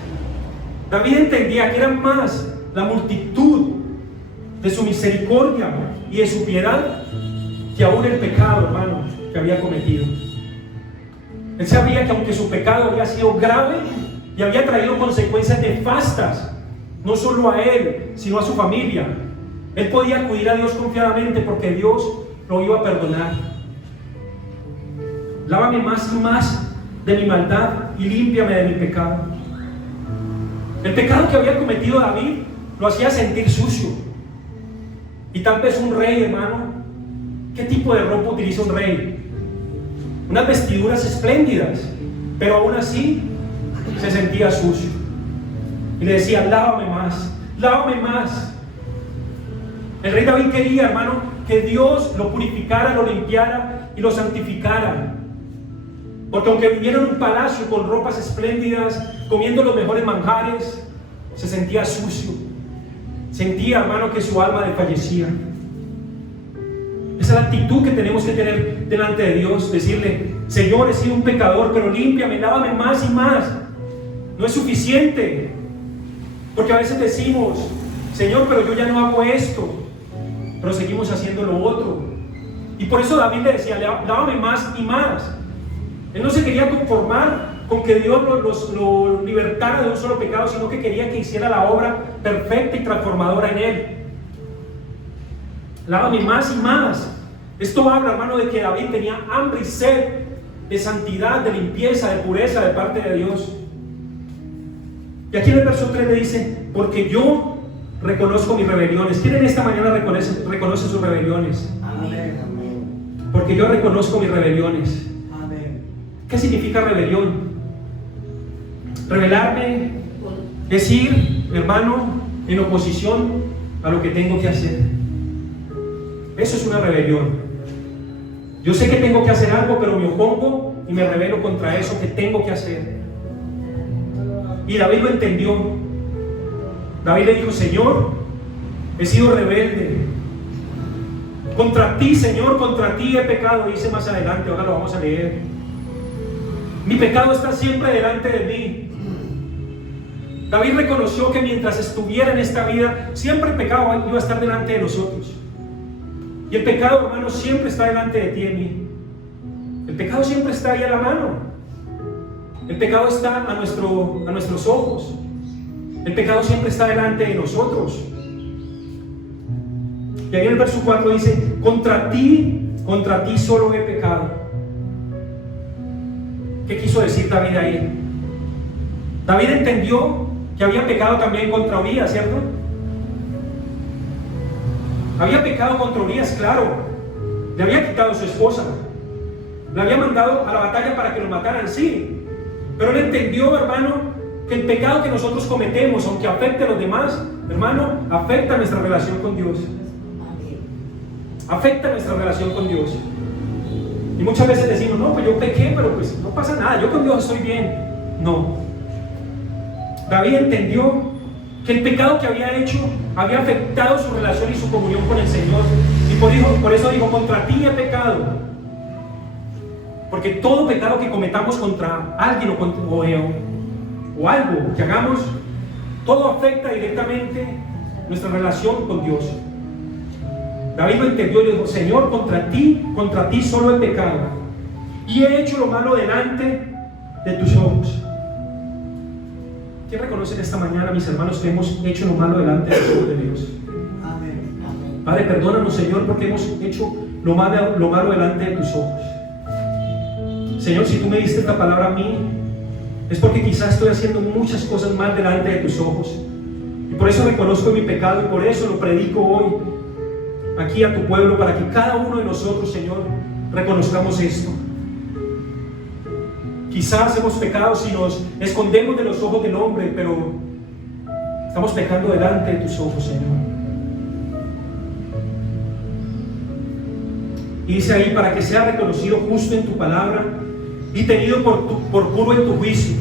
David entendía que era más la multitud de su misericordia y de su piedad que aún el pecado, hermano, que había cometido. Él sabía que aunque su pecado había sido grave y había traído consecuencias nefastas, no solo a él, sino a su familia, él podía acudir a Dios confiadamente, porque Dios lo iba a perdonar. Lávame más y más de mi maldad y límpiame de mi pecado. El pecado que había cometido David lo hacía sentir sucio. Y tal vez un rey, hermano, ¿qué tipo de ropa utiliza un rey? Unas vestiduras espléndidas, pero aún así se sentía sucio. Y le decía, lávame más, lávame más. El rey David quería, hermano, que Dios lo purificara, lo limpiara y lo santificara. Porque aunque viviera en un palacio con ropas espléndidas, comiendo los mejores manjares, se sentía sucio. Sentía, hermano, que su alma desfallecía. Esa es la actitud que tenemos que tener delante de Dios. Decirle, Señor, he sido un pecador, pero límpiame, lávame más y más. No es suficiente. Porque a veces decimos, Señor, pero yo ya no hago esto, pero seguimos haciendo lo otro. Y por eso David le decía, lávame más y más. Él no se quería conformar con que Dios lo libertara de un solo pecado, sino que quería que hiciera la obra perfecta y transformadora en él. Lávame más y más. Esto habla, hermano, de que David tenía hambre y sed de santidad, de limpieza, de pureza de parte de Dios. Y aquí en el verso 3 le dice, porque yo reconozco mis rebeliones. ¿Quién en esta mañana reconoce sus rebeliones? Amén. Porque yo reconozco mis rebeliones. Amén. ¿Qué significa rebelión? Rebelarme es ir, hermano, en oposición a lo que tengo que hacer. Eso es una rebelión. Yo sé que tengo que hacer algo, pero me opongo y me rebelo contra eso que tengo que hacer. Y David lo entendió. David le dijo, Señor, he sido rebelde. Contra ti, Señor, contra ti he pecado. Dice más adelante, ahora lo vamos a leer. Mi pecado está siempre delante de mí. David reconoció que mientras estuviera en esta vida, siempre el pecado iba a estar delante de nosotros. Y el pecado, hermano, siempre está delante de ti y de mí. El pecado siempre está ahí a la mano. El pecado está a nuestros ojos. El pecado siempre está delante de nosotros. Y ahí en el verso 4 dice, contra ti solo he pecado. ¿Qué quiso decir David ahí? David entendió que había pecado también contra Urías, ¿cierto? Había pecado contra Urías, claro. Le había quitado a su esposa. Le había mandado a la batalla para que lo mataran, sí. Pero él entendió, hermano, que el pecado que nosotros cometemos, aunque afecte a los demás, hermano, afecta nuestra relación con Dios. Afecta nuestra relación con Dios. Y muchas veces decimos, no, pues yo pequé, pero pues no pasa nada, yo con Dios estoy bien. No. David entendió que el pecado que había hecho había afectado su relación y su comunión con el Señor. Y por eso dijo, contra ti he pecado. Porque todo pecado que cometamos contra alguien o algo que hagamos, todo afecta directamente nuestra relación con Dios. David lo entendió y le dijo, Señor, contra ti solo he pecado y he hecho lo malo delante de tus ojos. ¿Quién reconoce en esta mañana, mis hermanos, que hemos hecho lo malo delante de los ojos de Dios? Amén. Padre, perdónanos, Señor, porque hemos hecho lo malo delante de tus ojos. Señor, si tú me diste esta palabra a mí, es porque quizás estoy haciendo muchas cosas mal delante de tus ojos. Y por eso reconozco mi pecado y por eso lo predico hoy aquí a tu pueblo, para que cada uno de nosotros, Señor, reconozcamos esto. Quizás hemos pecado si nos escondemos de los ojos del hombre, pero estamos pecando delante de tus ojos, Señor. Y dice ahí, para que sea reconocido justo en tu palabra y tenido por puro en tu juicio.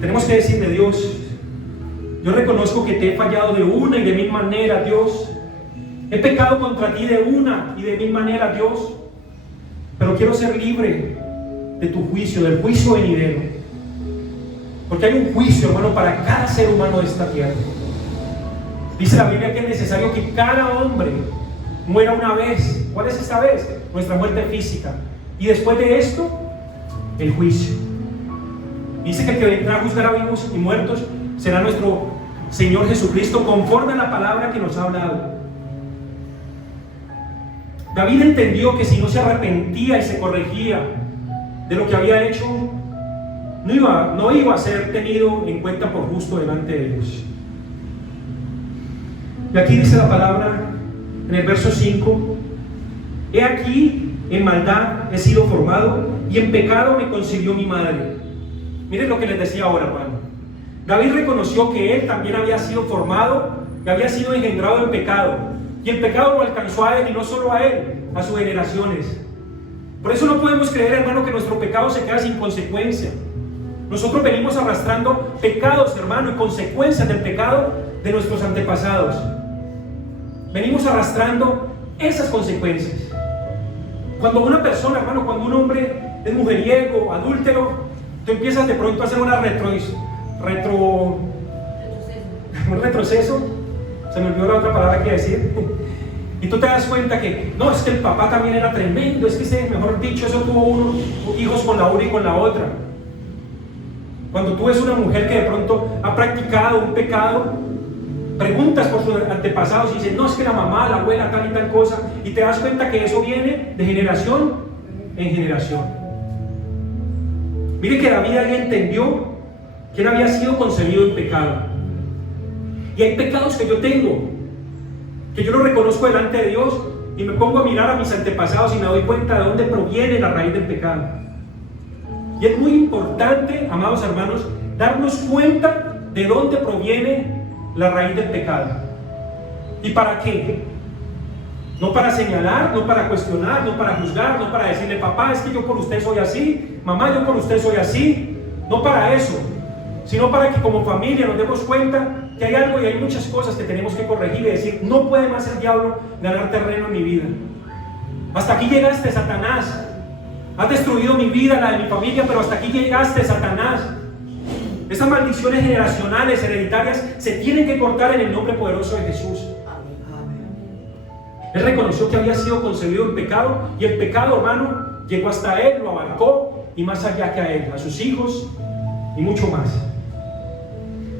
Tenemos que decirle, Dios, yo reconozco que te he fallado de una y de mil maneras, Dios. He pecado contra ti de una y de mil maneras, Dios. Pero quiero ser libre de tu juicio, del juicio venidero. Porque hay un juicio, hermano, para cada ser humano de esta tierra. Dice la Biblia que es necesario que cada hombre muera una vez. ¿Cuál es esta vez? Nuestra muerte física. Y después de esto, el juicio. Dice que el que vendrá a juzgar a vivos y muertos será nuestro Señor Jesucristo, conforme a la palabra que nos ha hablado. David entendió que si no se arrepentía y se corregía, de lo que había hecho, no iba a ser tenido en cuenta por justo delante de Dios. Y aquí dice la palabra en el verso 5: he aquí, en maldad he sido formado, y en pecado me concibió mi madre. Miren lo que les decía ahora, hermano. David reconoció que él también había sido formado, que había sido engendrado en pecado, y el pecado lo alcanzó a él, y no solo a él, a sus generaciones. Por eso no podemos creer, hermano, que nuestro pecado se queda sin consecuencia. Nosotros venimos arrastrando pecados, hermano, y consecuencias del pecado de nuestros antepasados. Venimos arrastrando esas consecuencias. Cuando una persona, hermano, cuando un hombre es mujeriego, adúltero, tú empiezas de pronto a hacer un retroceso. Se me olvidó la otra palabra que iba a decir. Y tú te das cuenta que, no, es que el papá también era tremendo, es que ese, mejor dicho, eso tuvo hijos con la una y con la otra. Cuando tú ves una mujer que de pronto ha practicado un pecado, preguntas por sus antepasados y dices, no, es que la mamá, la abuela, tal y tal cosa, y te das cuenta que eso viene de generación en generación. Mire que David ahí entendió que él había sido concebido en pecado. Y hay pecados que yo tengo, que yo lo reconozco delante de Dios y me pongo a mirar a mis antepasados y me doy cuenta de dónde proviene la raíz del pecado. Y es muy importante, amados hermanos, darnos cuenta de dónde proviene la raíz del pecado. ¿Y para qué? No para señalar, no para cuestionar, no para juzgar, no para decirle, papá, es que yo por usted soy así, mamá, yo por usted soy así. No para eso, sino para que como familia nos demos cuenta que hay algo y hay muchas cosas que tenemos que corregir y decir, no puede más el diablo ganar terreno en mi vida. Hasta aquí llegaste, Satanás. Has destruido mi vida, la de mi familia, pero hasta aquí llegaste, Satanás. Esas maldiciones generacionales, hereditarias, se tienen que cortar en el nombre poderoso de Jesús. Él reconoció que había sido concebido en pecado, y el pecado, hermano, llegó hasta él, lo abarcó, y más allá que a él, a sus hijos, y mucho más.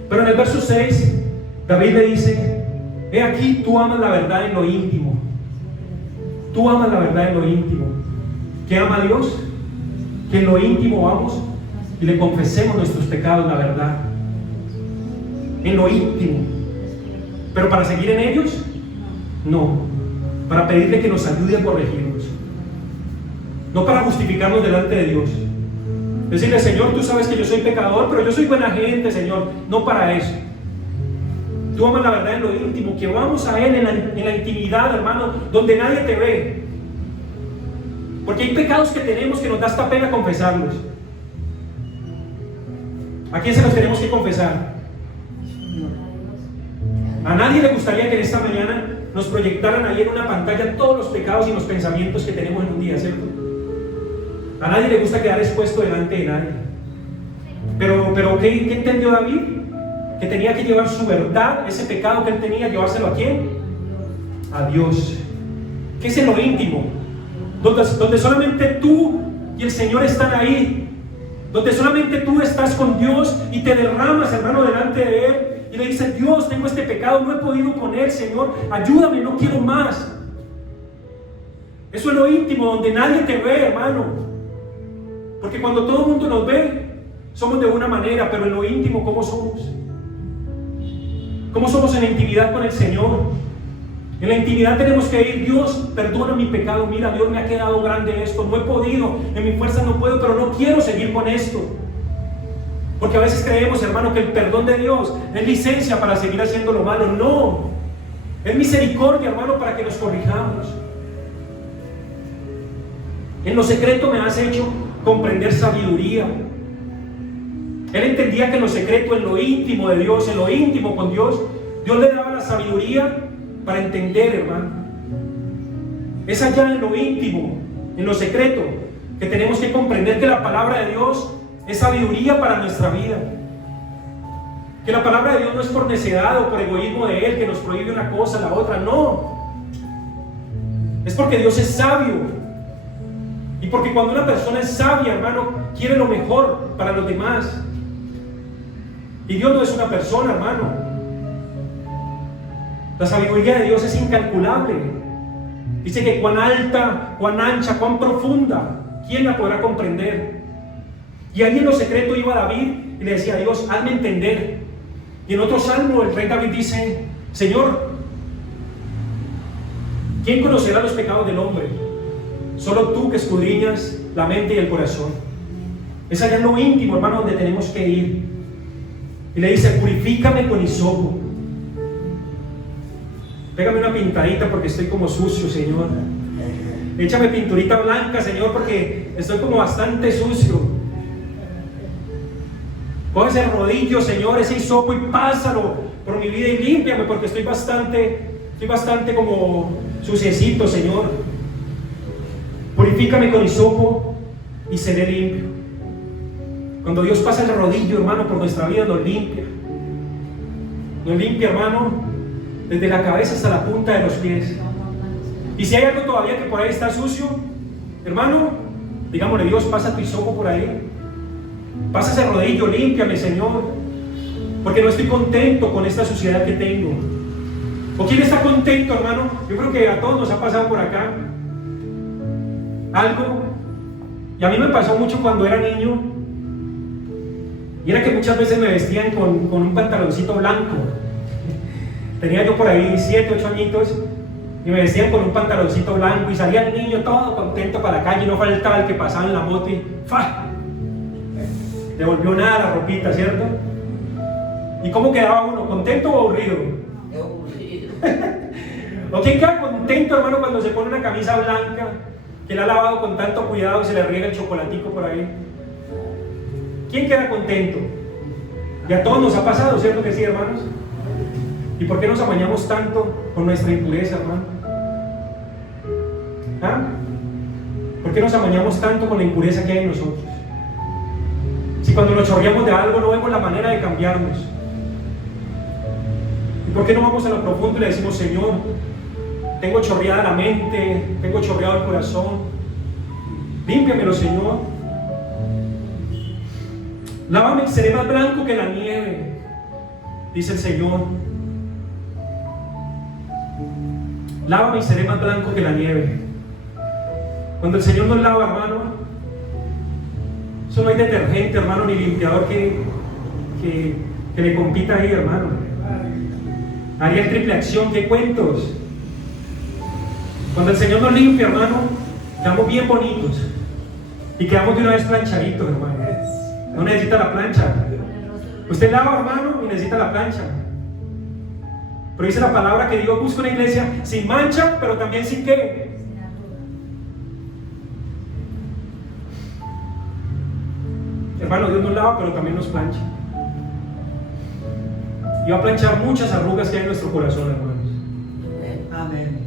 Pero en el verso 6, David le dice, he aquí, tú amas la verdad en lo íntimo. Tú amas la verdad en lo íntimo. ¿Qué ama a Dios? Que en lo íntimo vamos y le confesemos nuestros pecados, la verdad. En lo íntimo. Pero para seguir en ellos, no. Para pedirle que nos ayude a corregirnos. No para justificarnos delante de Dios. Decirle, Señor, tú sabes que yo soy pecador, pero yo soy buena gente, Señor. No para eso. Tú amas la verdad en lo íntimo, que vamos a Él en la intimidad, hermano, donde nadie te ve. Porque hay pecados que tenemos que nos da hasta pena confesarlos. ¿A quién se los tenemos que confesar? A nadie le gustaría que en esta mañana nos proyectaran ahí en una pantalla todos los pecados y los pensamientos que tenemos en un día, ¿cierto? A nadie le gusta quedar expuesto delante de nadie. Pero ¿qué entendió David? Que tenía que llevar su verdad, ese pecado que él tenía, llevárselo ¿a quién? A Dios. ¿Qué es en lo íntimo? Donde solamente tú y el Señor están ahí. Donde solamente tú estás con Dios y te derramas, hermano, delante de Él. Y le dices, Dios, tengo este pecado, no he podido con él, Señor, ayúdame, no quiero más. Eso es lo íntimo, donde nadie te ve, hermano. Porque cuando todo el mundo nos ve, somos de una manera, pero en lo íntimo, ¿cómo somos? ¿Cómo somos en la intimidad con el Señor? En la intimidad tenemos que ir, Dios, perdona mi pecado, mira, Dios, me ha quedado grande esto, no he podido, en mi fuerza no puedo, pero no quiero seguir con esto. Porque a veces creemos, hermano, que el perdón de Dios es licencia para seguir haciendo lo malo. No, es misericordia, hermano, para que nos corrijamos. En lo secreto me has hecho comprender sabiduría. Él entendía que en lo secreto, en lo íntimo de Dios, en lo íntimo con Dios, Dios le daba la sabiduría para entender, hermano. Es allá en lo íntimo, en lo secreto, que tenemos que comprender que la palabra de Dios es sabiduría para nuestra vida. Que la palabra de Dios no es por necedad o por egoísmo de Él, que nos prohíbe una cosa, la otra, no. Es porque Dios es sabio. Y porque cuando una persona es sabia, hermano, quiere lo mejor para los demás. Y Dios no es una persona, hermano. La sabiduría de Dios es incalculable. Dice que cuán alta, cuán ancha, cuán profunda, ¿quién la podrá comprender? Y ahí en lo secreto iba David y le decía a Dios, hazme entender. Y en otro salmo el rey David dice, Señor, ¿quién conocerá los pecados del hombre? Solo tú que escudriñas la mente y el corazón. Es allá en lo íntimo, hermano, donde tenemos que ir. Y le dice, purifícame con hisopo. Pégame una pintadita porque estoy como sucio, Señor. Échame pinturita blanca, Señor, porque estoy como bastante sucio. Coge ese rodillo, Señor, ese hisopo y pásalo por mi vida y límpiame porque estoy bastante como suciecito, Señor. Purifícame con hisopo y seré limpio. Cuando Dios pasa el rodillo, hermano, por nuestra vida, nos limpia. Nos limpia, hermano, desde la cabeza hasta la punta de los pies. Y si hay algo todavía que por ahí está sucio, hermano, digámosle, Dios, pasa tu hisopo por ahí. Pasa ese rodillo, límpiame, Señor, porque no estoy contento con esta suciedad que tengo. ¿O quién está contento, hermano? Yo creo que a todos nos ha pasado por acá algo, y a mí me pasó mucho cuando era niño, y era que muchas veces me vestían con un pantaloncito blanco. Tenía yo por ahí 7, 8 añitos, y me vestían con un pantaloncito blanco, y salía el niño todo contento para la calle, y no faltaba el que pasaba en la moto y ¡fa! Le volvió nada la ropita, ¿cierto? ¿Y cómo quedaba uno? ¿Contento o aburrido? Aburrido. ¿O quién queda contento, hermano, cuando se pone una camisa blanca que la ha lavado con tanto cuidado y se le riega el chocolatico por ahí? ¿Quién queda contento? Y a todos nos ha pasado, ¿cierto que sí, hermanos? ¿Y por qué nos amañamos tanto con nuestra impureza, hermano? ¿Ah? ¿Por qué nos amañamos tanto con la impureza que hay en nosotros? Si cuando nos chorreamos de algo no vemos la manera de cambiarnos. ¿Y por qué no vamos a lo profundo y le decimos, Señor, tengo chorreada la mente, tengo chorreado el corazón, límpiamelo, Señor? Lávame y seré más blanco que la nieve, dice el Señor. Lávame y seré más blanco que la nieve. Cuando el Señor nos lava, hermano, eso no hay detergente, hermano, ni limpiador que le compita ahí, hermano. Haría el triple acción, ¿qué cuentos? Cuando el Señor nos limpia, hermano, quedamos bien bonitos y quedamos de una vez planchaditos, hermano. No necesita la plancha. Usted lava, hermano, y necesita la plancha. Pero dice la palabra que Dios busca una iglesia sin mancha, pero también sin qué. Hermano, Dios nos lava, pero también nos plancha. Y va a planchar muchas arrugas que hay en nuestro corazón, hermanos. Amén.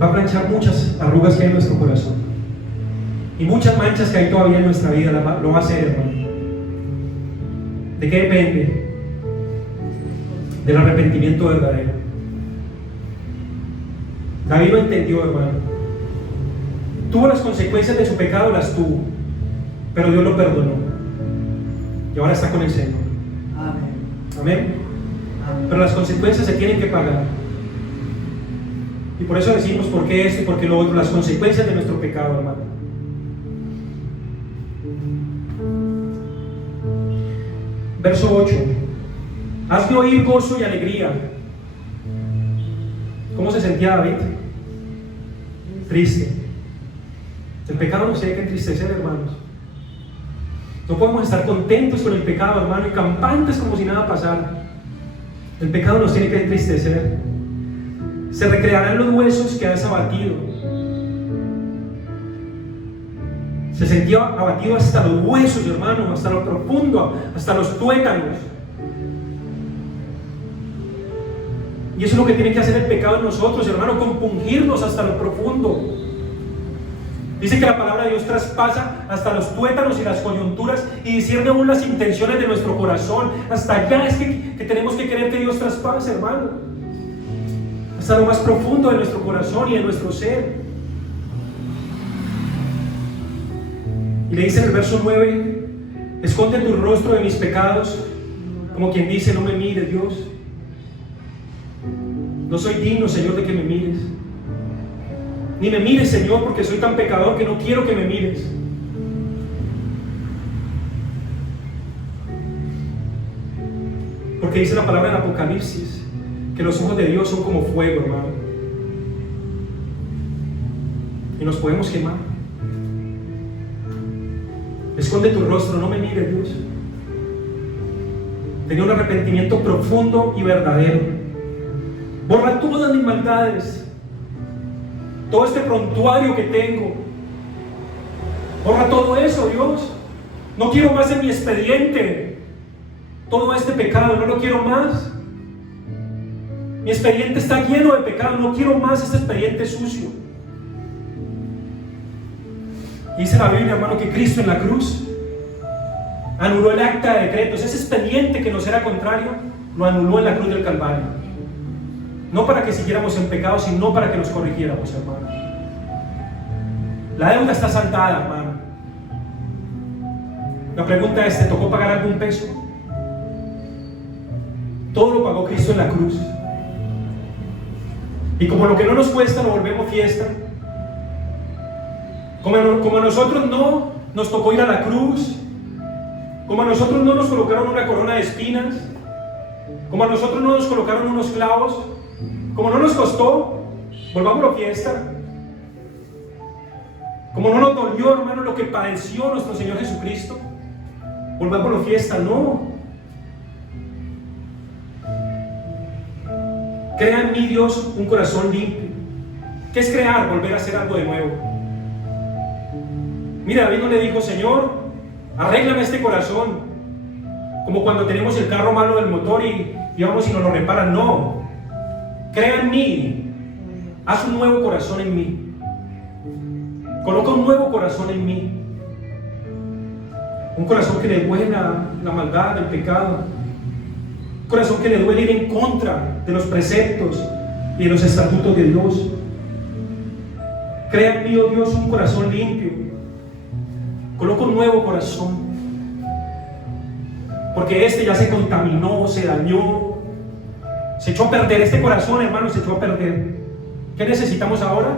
Va a planchar muchas arrugas que hay en nuestro corazón. Y muchas manchas que hay todavía en nuestra vida, lo va a hacer, hermano. ¿De qué depende? Del arrepentimiento verdadero. David lo entendió, hermano. Tuvo las consecuencias de su pecado, las tuvo, pero Dios lo perdonó y ahora está con el Señor. Amén. Amén. Amén. Pero las consecuencias se tienen que pagar. Y por eso decimos por qué esto y por qué lo otro, las consecuencias de nuestro pecado, hermano. Verso 8. Hazme oír gozo y alegría. ¿Cómo se sentía David? Triste. El pecado nos tiene que entristecer, hermanos. No podemos estar contentos con el pecado, hermano, y campantes como si nada pasara. El pecado nos tiene que entristecer. Se recrearán los huesos que has abatido. Se sentía abatido hasta los huesos, hermano, hasta lo profundo, hasta los tuétanos. Y eso es lo que tiene que hacer el pecado en nosotros, hermano, compungirnos hasta lo profundo. Dice que la palabra de Dios traspasa hasta los tuétanos y las coyunturas y discierne aún las intenciones de nuestro corazón. Hasta allá es que tenemos que querer que Dios traspase, hermano. Hasta lo más profundo de nuestro corazón y de nuestro ser. Y le dice en el verso 9: Esconde tu rostro de mis pecados, como quien dice, no me mires, Dios. No soy digno, Señor, de que me mires. Ni me mires, Señor, porque soy tan pecador que no quiero que me mires. Porque dice la palabra en Apocalipsis que los ojos de Dios son como fuego, hermano, y nos podemos quemar. Esconde tu rostro, no me mires, Dios. Tenía un arrepentimiento profundo y verdadero. Borra todas mis maldades, todo este prontuario que tengo. Borra todo eso, Dios. No quiero más en mi expediente todo este pecado, no lo quiero más. Mi expediente está lleno de pecado, no quiero más este expediente sucio. Dice la Biblia, hermano, que Cristo en la cruz anuló el acta de decretos. Ese expediente que nos era contrario lo anuló en la cruz del Calvario. No para que siguiéramos en pecado, sino para que nos corrigiéramos, hermano. La deuda está saldada, hermano. La pregunta es, ¿te tocó pagar algún peso? Todo lo pagó Cristo en la cruz. Y como lo que no nos cuesta lo volvemos fiesta, como a nosotros no nos tocó ir a la cruz, como a nosotros no nos colocaron una corona de espinas, como a nosotros no nos colocaron unos clavos, como no nos costó, volvámoslo fiesta. Como no nos dolió, hermano, lo que padeció nuestro Señor Jesucristo, volvámoslo fiesta. No. Crea en mí, Dios, un corazón limpio. ¿Qué es crear? Volver a hacer algo de nuevo. Mira, David no le dijo, Señor, arréglame este corazón, como cuando tenemos el carro malo del motor y vamos y nos lo reparan. No. Crea en mí. Haz un nuevo corazón en mí. Coloca un nuevo corazón en mí. Un corazón que le duele la maldad, el pecado. Un corazón que le duele ir en contra de los preceptos y de los estatutos de Dios. Crea en mí, oh Dios, un corazón limpio. Coloca un nuevo corazón. Porque este ya se contaminó, se dañó, se echó a perder. Este corazón, hermano, se echó a perder. ¿Qué necesitamos ahora?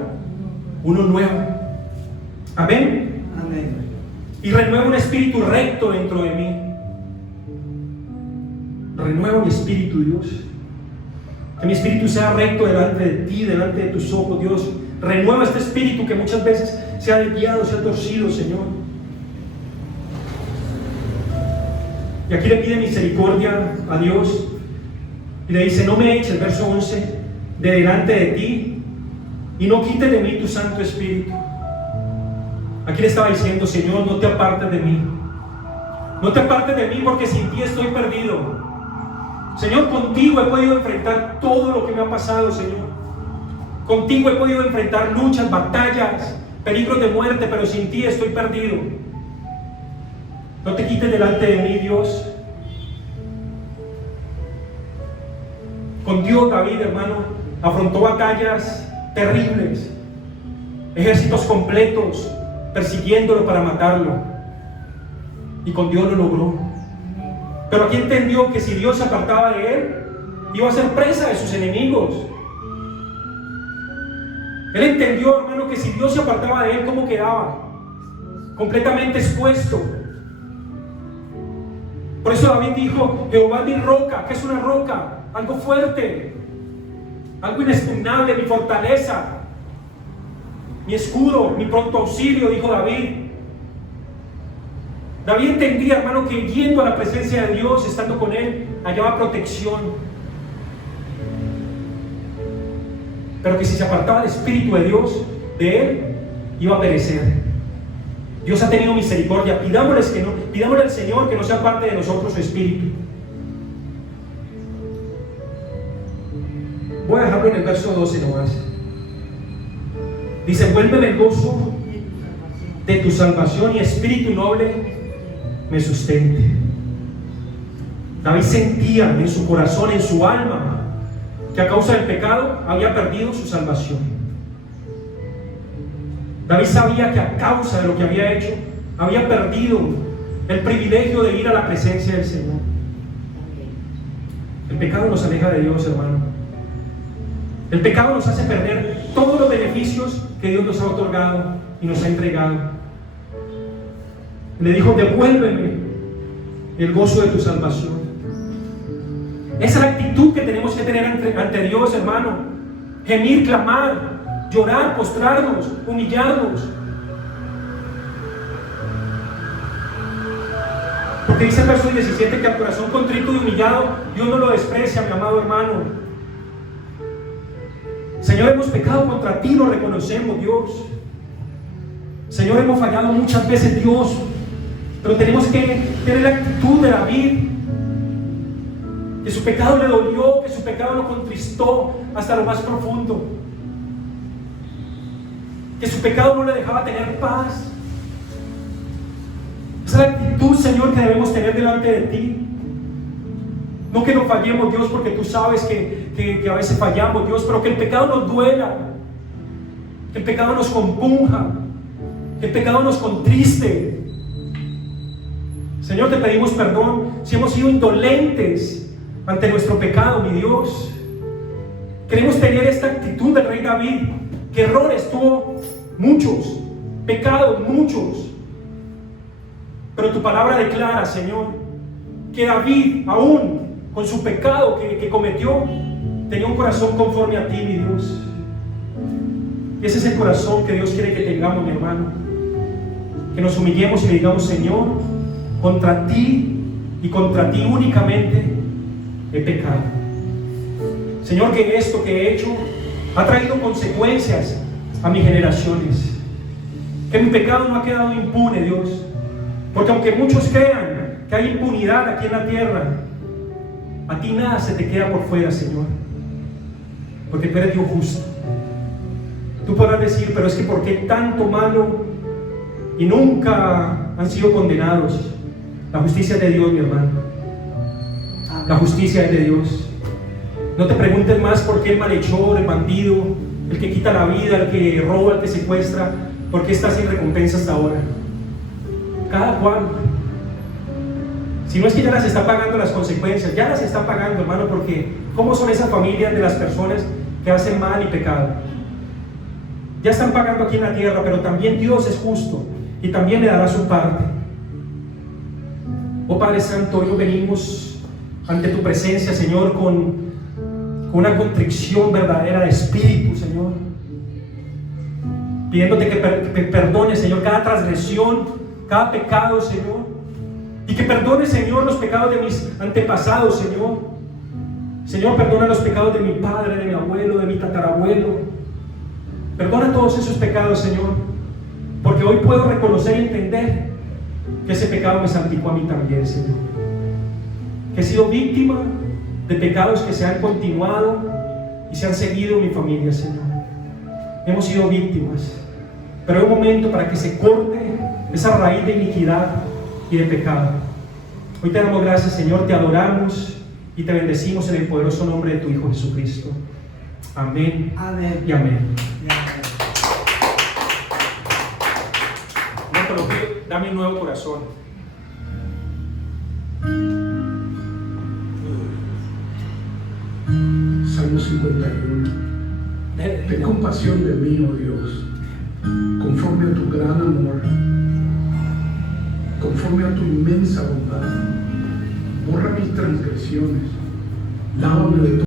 Uno nuevo. Amén. Amén. Y renueva un espíritu recto dentro de mí. Renueva mi espíritu, Dios. Que mi espíritu sea recto delante de ti, delante de tus ojos, Dios. Renueva este espíritu que muchas veces se ha desviado, se ha torcido, Señor. Y aquí le pide misericordia a Dios y le dice, no me eches, verso 11, de delante de ti y no quites de mí tu Santo Espíritu. Aquí le estaba diciendo, Señor, no te apartes de mí. No te apartes de mí porque sin ti estoy perdido. Señor, contigo he podido enfrentar todo lo que me ha pasado, Señor. Contigo he podido enfrentar luchas, batallas, peligros de muerte, pero sin ti estoy perdido. No te quites delante de mí, Dios. Con Dios, David, hermano, afrontó batallas terribles, ejércitos completos persiguiéndolo para matarlo, y con Dios lo logró. Pero aquí entendió que si Dios se apartaba de él, iba a ser presa de sus enemigos. Él entendió, hermano, que si Dios se apartaba de él, ¿cómo quedaba? Completamente expuesto. Por eso David dijo, Jehová es mi roca. ¿Qué es una roca? Algo fuerte, algo inexpugnable, mi fortaleza, mi escudo, mi pronto auxilio, dijo David. David entendía, hermano, que yendo a la presencia de Dios, estando con él, hallaba protección. Pero que si se apartaba el Espíritu de Dios de él, iba a perecer. Dios ha tenido misericordia. Pidámosle al Señor que no sea parte de nosotros su Espíritu. Voy a dejarlo en el verso 12 nomás. Dice, vuélveme el gozo de tu salvación y espíritu noble me sustente. David sentía en su corazón, en su alma, que a causa del pecado había perdido su salvación. David sabía que a causa de lo que había hecho, había perdido el privilegio de ir a la presencia del Señor. El pecado nos aleja de Dios, hermano. El pecado nos hace perder todos los beneficios que Dios nos ha otorgado y nos ha entregado. Le dijo: devuélveme el gozo de tu salvación. Esa es la actitud que tenemos que tener ante Dios, hermano. Gemir, clamar, llorar, postrarnos, humillarnos. Porque dice el verso 17 que al corazón contrito y humillado Dios no lo desprecia, mi amado hermano. Señor, hemos pecado contra ti, lo reconocemos, Dios. Señor, hemos fallado muchas veces, Dios, pero tenemos que tener la actitud de David, que su pecado le dolió, que su pecado lo contristó hasta lo más profundo, que su pecado no le dejaba tener paz. Esa es la actitud, Señor, que debemos tener delante de ti. No que no fallemos, Dios, porque tú sabes que a veces fallamos, Dios, pero que el pecado nos duela, que el pecado nos compunja, que el pecado nos contriste. Señor, te pedimos perdón si hemos sido indolentes ante nuestro pecado, mi Dios. Queremos tener esta actitud del rey David, que errores tuvo muchos, pecados muchos, pero tu palabra declara, Señor, que David, aún con su pecado que cometió, tenía un corazón conforme a ti, mi Dios. Y ese es el corazón que Dios quiere que tengamos, mi hermano. Que nos humillemos y le digamos: Señor, contra ti y contra ti únicamente he pecado. Señor, que esto que he hecho ha traído consecuencias a mis generaciones. Que mi pecado no ha quedado impune, Dios. Porque aunque muchos crean que hay impunidad aquí en la tierra, a ti nada se te queda por fuera, Señor. Porque tú eres Dios justo. Tú podrás decir: pero es que ¿por qué tanto malo y nunca han sido condenados? La justicia es de Dios, mi hermano. La justicia es de Dios. No te preguntes más por qué el malhechor, el bandido, el que quita la vida, el que roba, el que secuestra, por qué está sin recompensa hasta ahora. Cada cual. Si no es que ya las está pagando las consecuencias, ya las está pagando, hermano, porque ¿cómo son esas familias de las personas que hacen mal y pecado? Ya están pagando aquí en la tierra, pero también Dios es justo y también le dará su parte. Oh Padre Santo, hoy venimos ante tu presencia, Señor, con una contrición verdadera de espíritu, Señor, pidiéndote que perdones, Señor, cada transgresión, cada pecado, Señor, y que perdones, Señor, los pecados de mis antepasados, Señor. Señor, perdona los pecados de mi padre, de mi abuelo, de mi tatarabuelo. Perdona todos esos pecados, Señor, porque hoy puedo reconocer y entender que ese pecado me salpicó a mí también, Señor. Que he sido víctima de pecados que se han continuado y se han seguido en mi familia, Señor. Hemos sido víctimas, pero hay un momento para que se corte esa raíz de iniquidad y de pecado. Hoy te damos gracias, Señor, te adoramos y te bendecimos en el poderoso nombre de tu Hijo Jesucristo. Amén, Amén. y amén. No, pero dame un nuevo corazón. Salmo 51. Ten compasión de mí, oh Dios, conforme a tu gran amor, conforme a tu inmensa bondad. Borra mis transgresiones, lávame de